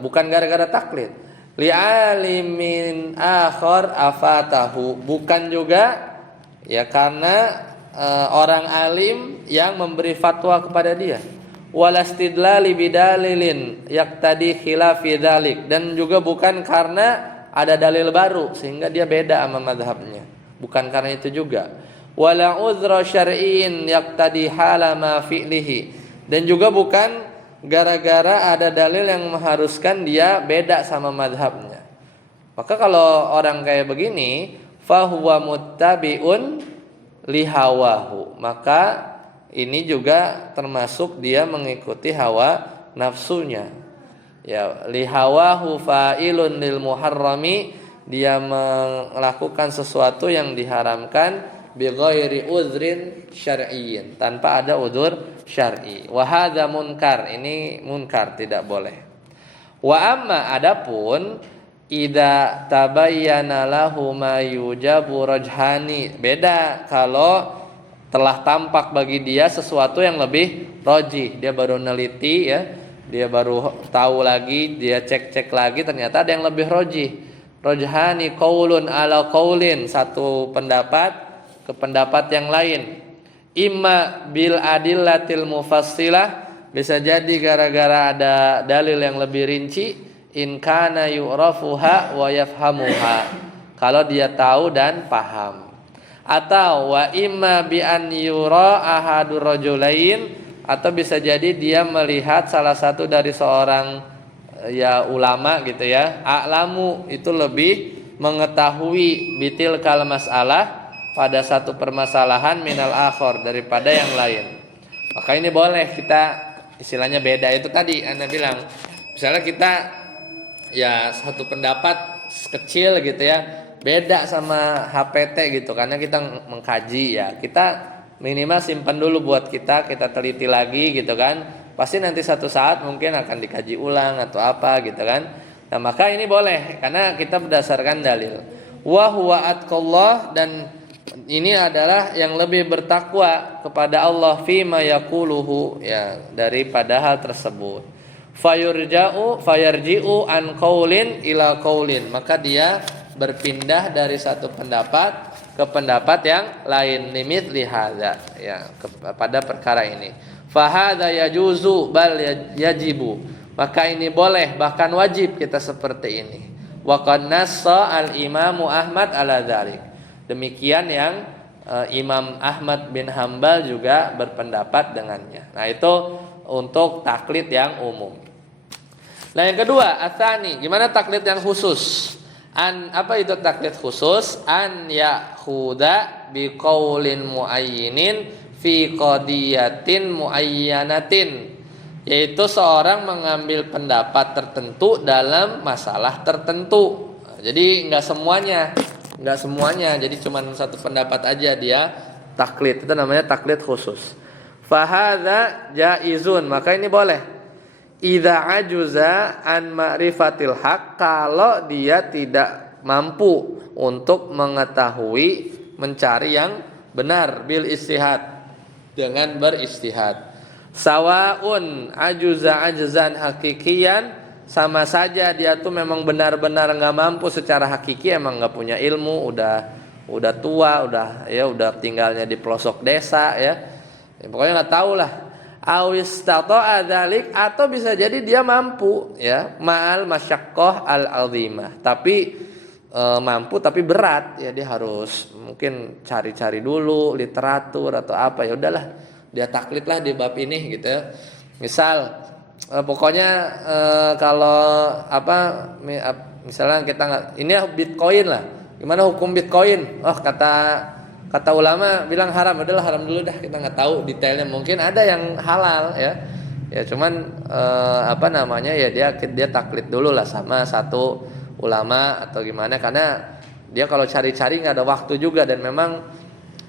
bukan gara-gara taklid. Li'alimin akhar afatahu, bukan juga ya karena orang alim yang memberi fatwa kepada dia. Walastidlali bidalilin yaqtadi khilafi dzalik, dan juga bukan karena ada dalil baru sehingga dia beda sama madhabnya, bukan karena itu juga. Wala uzra syar'in yaqtadi hala ma fi'lihi, dan juga bukan gara-gara ada dalil yang mengharuskan dia beda sama madhabnya. Maka kalau orang kayak begini, fahuwa muttabi'un lihawahu, maka ini juga termasuk dia mengikuti hawa nafsunya. Ya, lihawahu fa'ilun lil muharrami, dia melakukan sesuatu yang diharamkan bighairi udhrin syar'iyyin, tanpa ada udzur syar'i. Wa hadza munkar, ini munkar, tidak boleh. Wa amma, adapun idza tabayyana lahu ma yujabu rajhani, beda kalau telah tampak bagi dia sesuatu yang lebih rajih, dia baru neliti ya, dia baru tahu lagi, dia cek-cek lagi, ternyata ada yang lebih rajih. Rajhani qaulun ala qaulin, satu pendapat ke pendapat yang lain. Imma bil adillatil mufassilah, bisa jadi gara-gara ada dalil yang lebih rinci. In kana yu'rafuha wa yafhamuha, kalau dia tahu dan paham. Atau wa imma bi an yura ahadur rajulain, atau bisa jadi dia melihat salah satu dari seorang ya ulama gitu ya, a'lamu, itu lebih mengetahui bitil kal masalah, pada satu permasalahan minal akhor, daripada yang lain. Maka ini boleh kita istilahnya beda, itu tadi Anda bilang, misalnya kita ya satu pendapat kecil gitu ya, beda sama HPT gitu, karena kita mengkaji ya, kita minimal simpan dulu buat kita teliti lagi gitu kan, pasti nanti satu saat mungkin akan dikaji ulang atau apa gitu kan. Nah maka ini boleh karena kita berdasarkan dalil. Wa huwa atqallah, dan ini adalah yang lebih bertakwa kepada Allah fima yaquluhu, ya daripada hal tersebut. Fayarji'u an qaulin ila qaulin, maka dia berpindah dari satu pendapat ke pendapat yang lain, limit lihada, ya kepada perkara ini. Fahadha yajuzu bal yajibu, maka ini boleh bahkan wajib kita seperti ini. Wa qad nassa al imamu Ahmad ala dzalik, demikian yang Imam Ahmad bin Hambal juga berpendapat dengannya. Nah itu untuk taklid yang umum. Nah yang kedua, atsani, gimana taklid yang khusus? Apa itu taklid khusus? An ya'khudha biqaulin muayyinin fi qadiyatin muayyanatin, yaitu seorang mengambil pendapat tertentu dalam masalah tertentu. Jadi nggak semuanya, jadi cuma satu pendapat aja dia taklid, itu namanya taklid khusus. Fahadza jaizun, maka ini boleh. Idza ajuza an ma'rifatil haq, kalau dia tidak mampu untuk mengetahui, mencari yang benar, bil istihad, dengan beristihad. Sawaun ajuza ajzan hakikian, sama saja dia tuh memang benar-benar nggak mampu secara hakiki, emang nggak punya ilmu, udah tua, udah tinggalnya di pelosok desa ya pokoknya nggak tahu lah. Awistata'a dzalik, atau bisa jadi dia mampu ya, ma'al masyaqqah al-'azimah, tapi mampu tapi berat ya, dia harus mungkin cari-cari dulu literatur atau apa, ya udahlah dia taklid lah di bab ini gitu ya. Misal pokoknya kalau apa misalnya kita nggak, ini Bitcoin lah, gimana hukum Bitcoin? Oh kata ulama bilang haram, adalah haram dulu dah, kita nggak tahu detailnya, mungkin ada yang halal ya cuman ya dia taklid dulu lah sama satu ulama atau gimana, karena dia kalau cari-cari nggak ada waktu juga, dan memang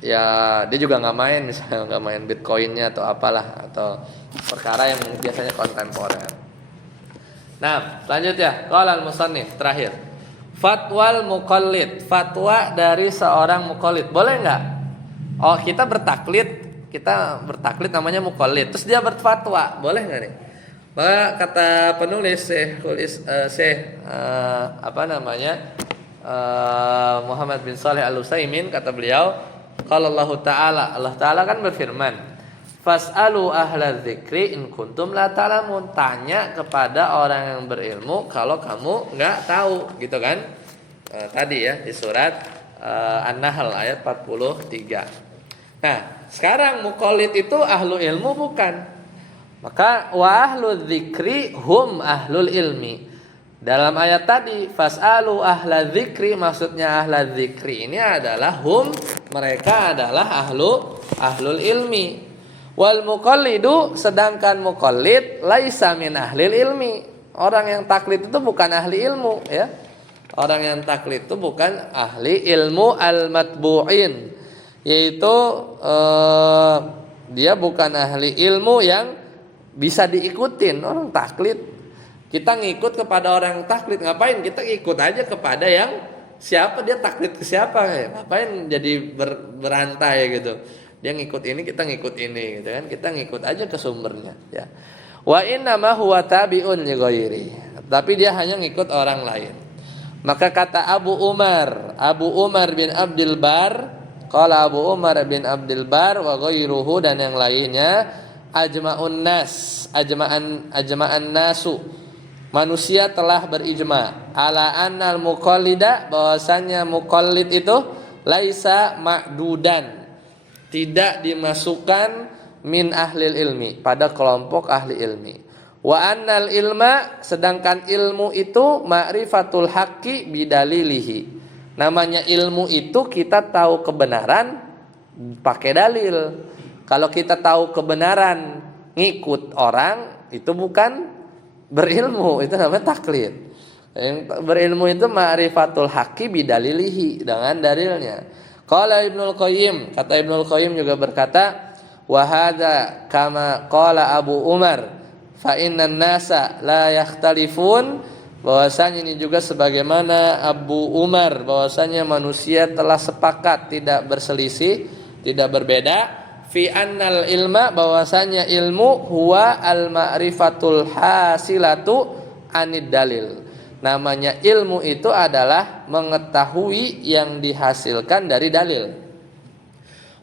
ya dia juga nggak main, misalnya nggak main Bitcoinnya atau apalah, atau perkara yang biasanya kontemporer. Nah selanjutnya qala al-musannif, terakhir fatwal muqallid, fatwa dari seorang muqallid, boleh nggak? Oh kita bertaklid namanya muqallid, terus dia berfatwa, boleh nggak nih? Maka kata penulis Muhammad bin Shalih Al-Utsaimin, kata beliau, kalau Allah Ta'ala kan berfirman, fas'alu ahla dzikri in kuntum la ta'lamun, tanya kepada orang yang berilmu kalau kamu nggak tahu, gitu kan? Tadi ya di surat An-Nahl ayat 43. Nah, sekarang muqallid itu ahlu ilmu bukan? Maka wa ahlu dzikri hum ahlul ilmi. Dalam ayat tadi fas'alu ahla dzikri, maksudnya ahla dzikri ini adalah hum, mereka adalah ahlul ilmi. Wal muqallidu, sedangkan muqallid laisa min ahlil ilmi. Orang yang taklid itu bukan ahli ilmu ya. Orang yang taklid itu bukan ahli ilmu al-matbu'in, yaitu dia bukan ahli ilmu yang bisa diikutin. Orang taklid, kita ngikut kepada orang taklid, ngapain? Kita ikut aja kepada yang siapa dia taklid ke siapa ya. Ngapain jadi berantai gitu. Dia ngikut ini, kita ngikut ini gitu kan. Kita ngikut aja ke sumbernya ya. Wa inna ma huwa tabi'un li ghairi. Tapi dia hanya ngikut orang lain. Maka kata Abu Umar bin Abdul Bar, qala Abu Umar bin Abdul Bar wa ghairuhu, dan yang lainnya, ajma'un nasu, manusia telah berijma ala annal muqallida, bahwasanya muqallid itu laisa ma'dudan, tidak dimasukkan min ahlil ilmi, pada kelompok ahli ilmi. Wa annal ilma, sedangkan ilmu itu ma'rifatul haqqi bidalilihi. Namanya ilmu itu kita tahu kebenaran pakai dalil. Kalau kita tahu kebenaran ngikut orang, itu bukan berilmu, itu namanya taklid. Yang berilmu itu ma'rifatul haqqi bidalilihi, dengan dalilnya. Qala Ibnul Qayyim, kata Ibnul Qayyim juga berkata, wa hadza kama qala Abu Umar fa innan nasa la yakhtalifun, bahwasanya ini juga sebagaimana Abu Umar, bahwasanya manusia telah sepakat, tidak berselisih, tidak berbeda, fi annal ilma, bahwasanya ilmu huwa al ma'rifatul hasilatu anid dalil. Namanya ilmu itu adalah mengetahui yang dihasilkan dari dalil.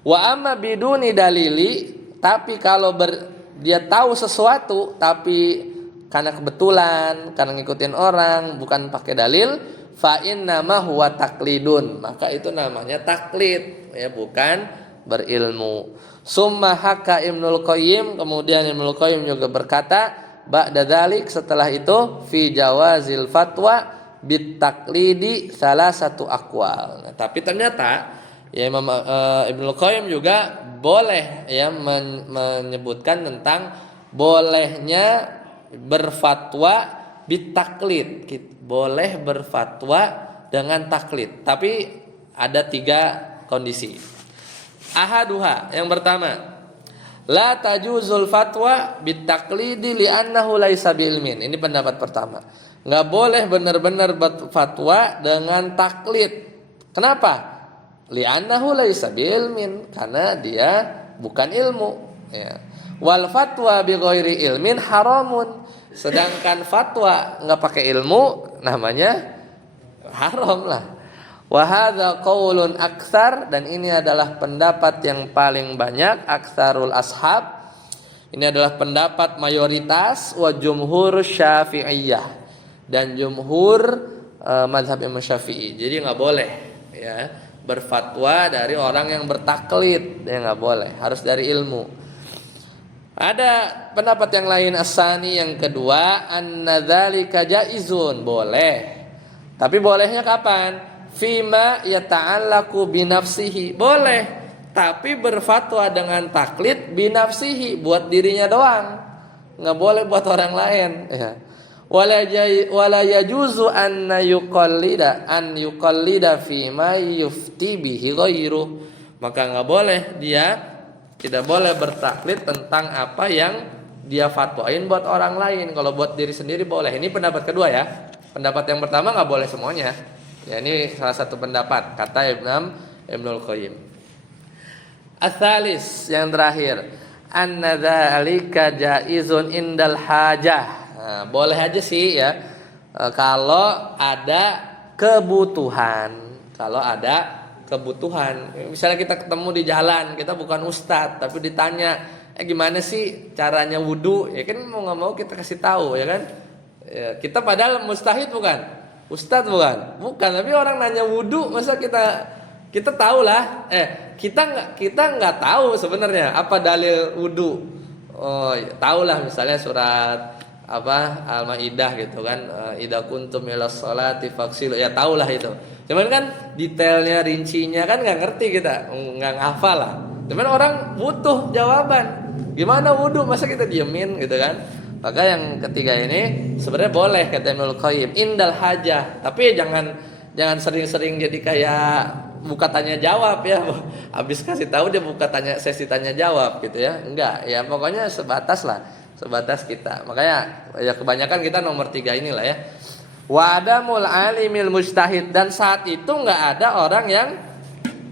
Wa amma biduni dalili, tapi kalau dia tahu sesuatu tapi karena kebetulan, karena ngikutin orang, bukan pakai dalil, fa innama huwa taklidun, maka itu namanya taklid ya, bukan berilmu. Summa haka Ibnul Qayyim, kemudian Ibnul Qayyim juga berkata, ba'da dzalik, setelah itu, fi jawazil fatwa bitaklidi salah satu aqwal. Nah, tapi ternyata ya Imam Ibnu Qayyim juga boleh ya menyebutkan tentang bolehnya berfatwa bitaklid. Boleh berfatwa dengan taklid. Tapi ada 3 kondisi. Ahaduha, yang pertama, la tajuzul fatwa bitaklidi li'annahu laisa biilmin. Ini pendapat pertama. Enggak boleh benar-benar fatwa dengan taklid. Kenapa? Li'annahu laisa biilmin, karena dia bukan ilmu, ya. Wal fatwa bi ghairi ilmin haramun. Sedangkan fatwa enggak pakai ilmu namanya haram lah. Wa hadza qaulun aktsar, dan ini adalah pendapat yang paling banyak, aktsarul ashab. Ini adalah pendapat mayoritas wa jumhur Syafi'iyah dan jumhur mazhab Imam Syafi'i. Jadi enggak boleh ya berfatwa dari orang yang bertaklid, ya enggak boleh, harus dari ilmu. Ada pendapat yang lain asani, yang kedua, anna dzalika jaizun, boleh. Tapi bolehnya kapan? Fima yata'allaku binafsihi, boleh, tapi berfatwa dengan taklid binafsihi, buat dirinya doang, nggak boleh buat orang lain, ya. Wala yajuzu an yuqallida fima yufti bihi ghairuh, maka nggak boleh, dia tidak boleh bertaklid tentang apa yang dia fatwain buat orang lain. Kalau buat diri sendiri boleh. Ini pendapat kedua ya. Pendapat yang pertama nggak boleh semuanya. Ya, ini salah satu pendapat kata Ibnul Qayyim. Ats-tsalis, yang terakhir, anna dzalika jaizun indal hajah. Nah, boleh aja sih ya kalau ada kebutuhan. Kalau ada kebutuhan, misalnya kita ketemu di jalan, kita bukan ustadz tapi ditanya, gimana sih caranya wudu? Ya kan mau nggak mau kita kasih tahu, ya kan? Ya, kita padahal mustahid bukan, ustadz bukan, tapi orang nanya wudu, masa kita tahu lah? Kita nggak tahu sebenarnya apa dalil wudu. Oh, ya, tahu lah, misalnya surat Al-Maidah gitu kan, idza kuntum ilas sholati faghsilu, ya tahulah itu. Cuman kan detailnya, rincinya kan nggak ngerti, kita nggak ngafal lah. Cuman orang butuh jawaban, gimana wudu, masa kita diemin gitu kan? Maka yang ketiga ini sebenarnya boleh kata Ibnul Qayyim indal hajah, tapi jangan sering-sering jadi kayak buka tanya jawab ya. Habis kasih tahu dia buka sesi tanya jawab gitu ya. Enggak, ya pokoknya sebatas kita. Makanya ya kebanyakan kita nomor 3 inilah ya. Wa adamul alimil mujtahid, dan saat itu enggak ada orang yang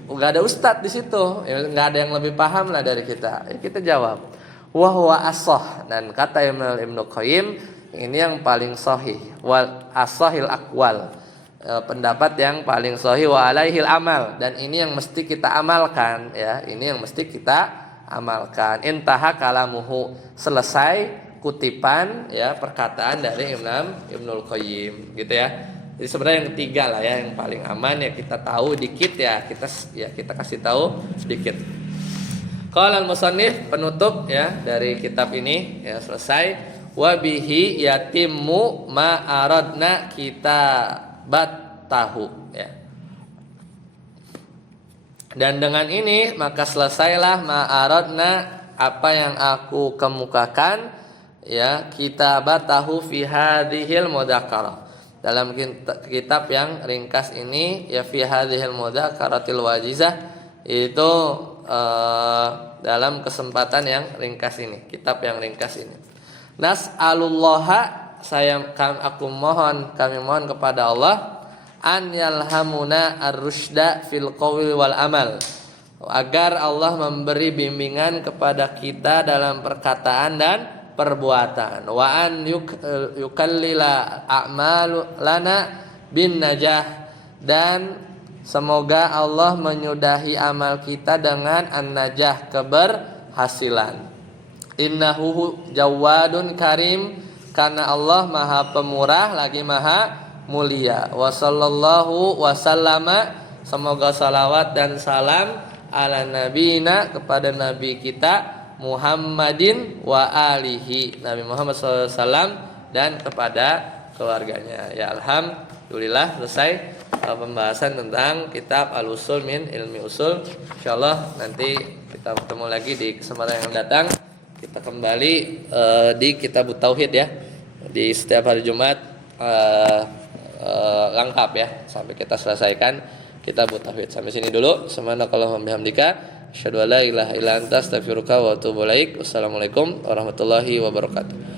enggak ada ustadz di situ, enggak ada yang lebih paham lah dari kita. Ya, kita jawab. Wa huwa as-shah, dan kata Ibnu Qayyim ini yang paling sahih, wal as-sahil aqwal, pendapat yang paling sahih, wa alaihil amal, dan ini yang mesti kita amalkan ya, ini yang mesti kita amalkan. Intaha kalamuhu, selesai kutipan ya perkataan dari Ibnul Qayyim gitu ya. Jadi sebenarnya yang ketiga lah ya, yang paling aman ya, kita tahu dikit ya, kita kasih tahu sedikit. Qala al-musannif, penutup ya dari kitab ini ya, selesai. Wa bihi yatimmu ma aradna kitabat tahu ya. Dan dengan ini maka selesailah ma aradna, apa yang aku kemukakan ya, kitabat tahu fi hadhil mudzakarah, dalam kitab yang ringkas ini ya, fi hadhil mudzakaratil wajizah, itu dalam kesempatan yang ringkas ini, kitab yang ringkas ini. Nas'alullaha, kami mohon kepada Allah, an yalhamuna ar-rusyda fil qawli wal amal, agar Allah memberi bimbingan kepada kita dalam perkataan dan perbuatan. Wa an yukallila a'malu lana bin najah, dan semoga Allah menyudahi amal kita dengan an-najah, keberhasilan. Innahu jawadun karim, karena Allah maha pemurah lagi maha mulia. Wa sallallahu wasallama, semoga salawat dan salam ala nabiyina, kepada nabi kita Muhammadin wa alihi, Nabi Muhammad SAW, dan kepada keluarganya. Ya Alhamdulillah selesai pembahasan tentang kitab Al-Usul min Ilmi Usul. Insyaallah nanti kita bertemu lagi di kesempatan yang datang. Kita kembali di kitab Tauhid ya. Di setiap hari Jumat lengkap ya sampai kita selesaikan kitab Tauhid. Sampai sini dulu. Subhanakallahumma bihamdika asyhadu an la ilaha illa anta astaghfiruka wa atubu ilaik. Wassalamualaikum warahmatullahi wabarakatuh.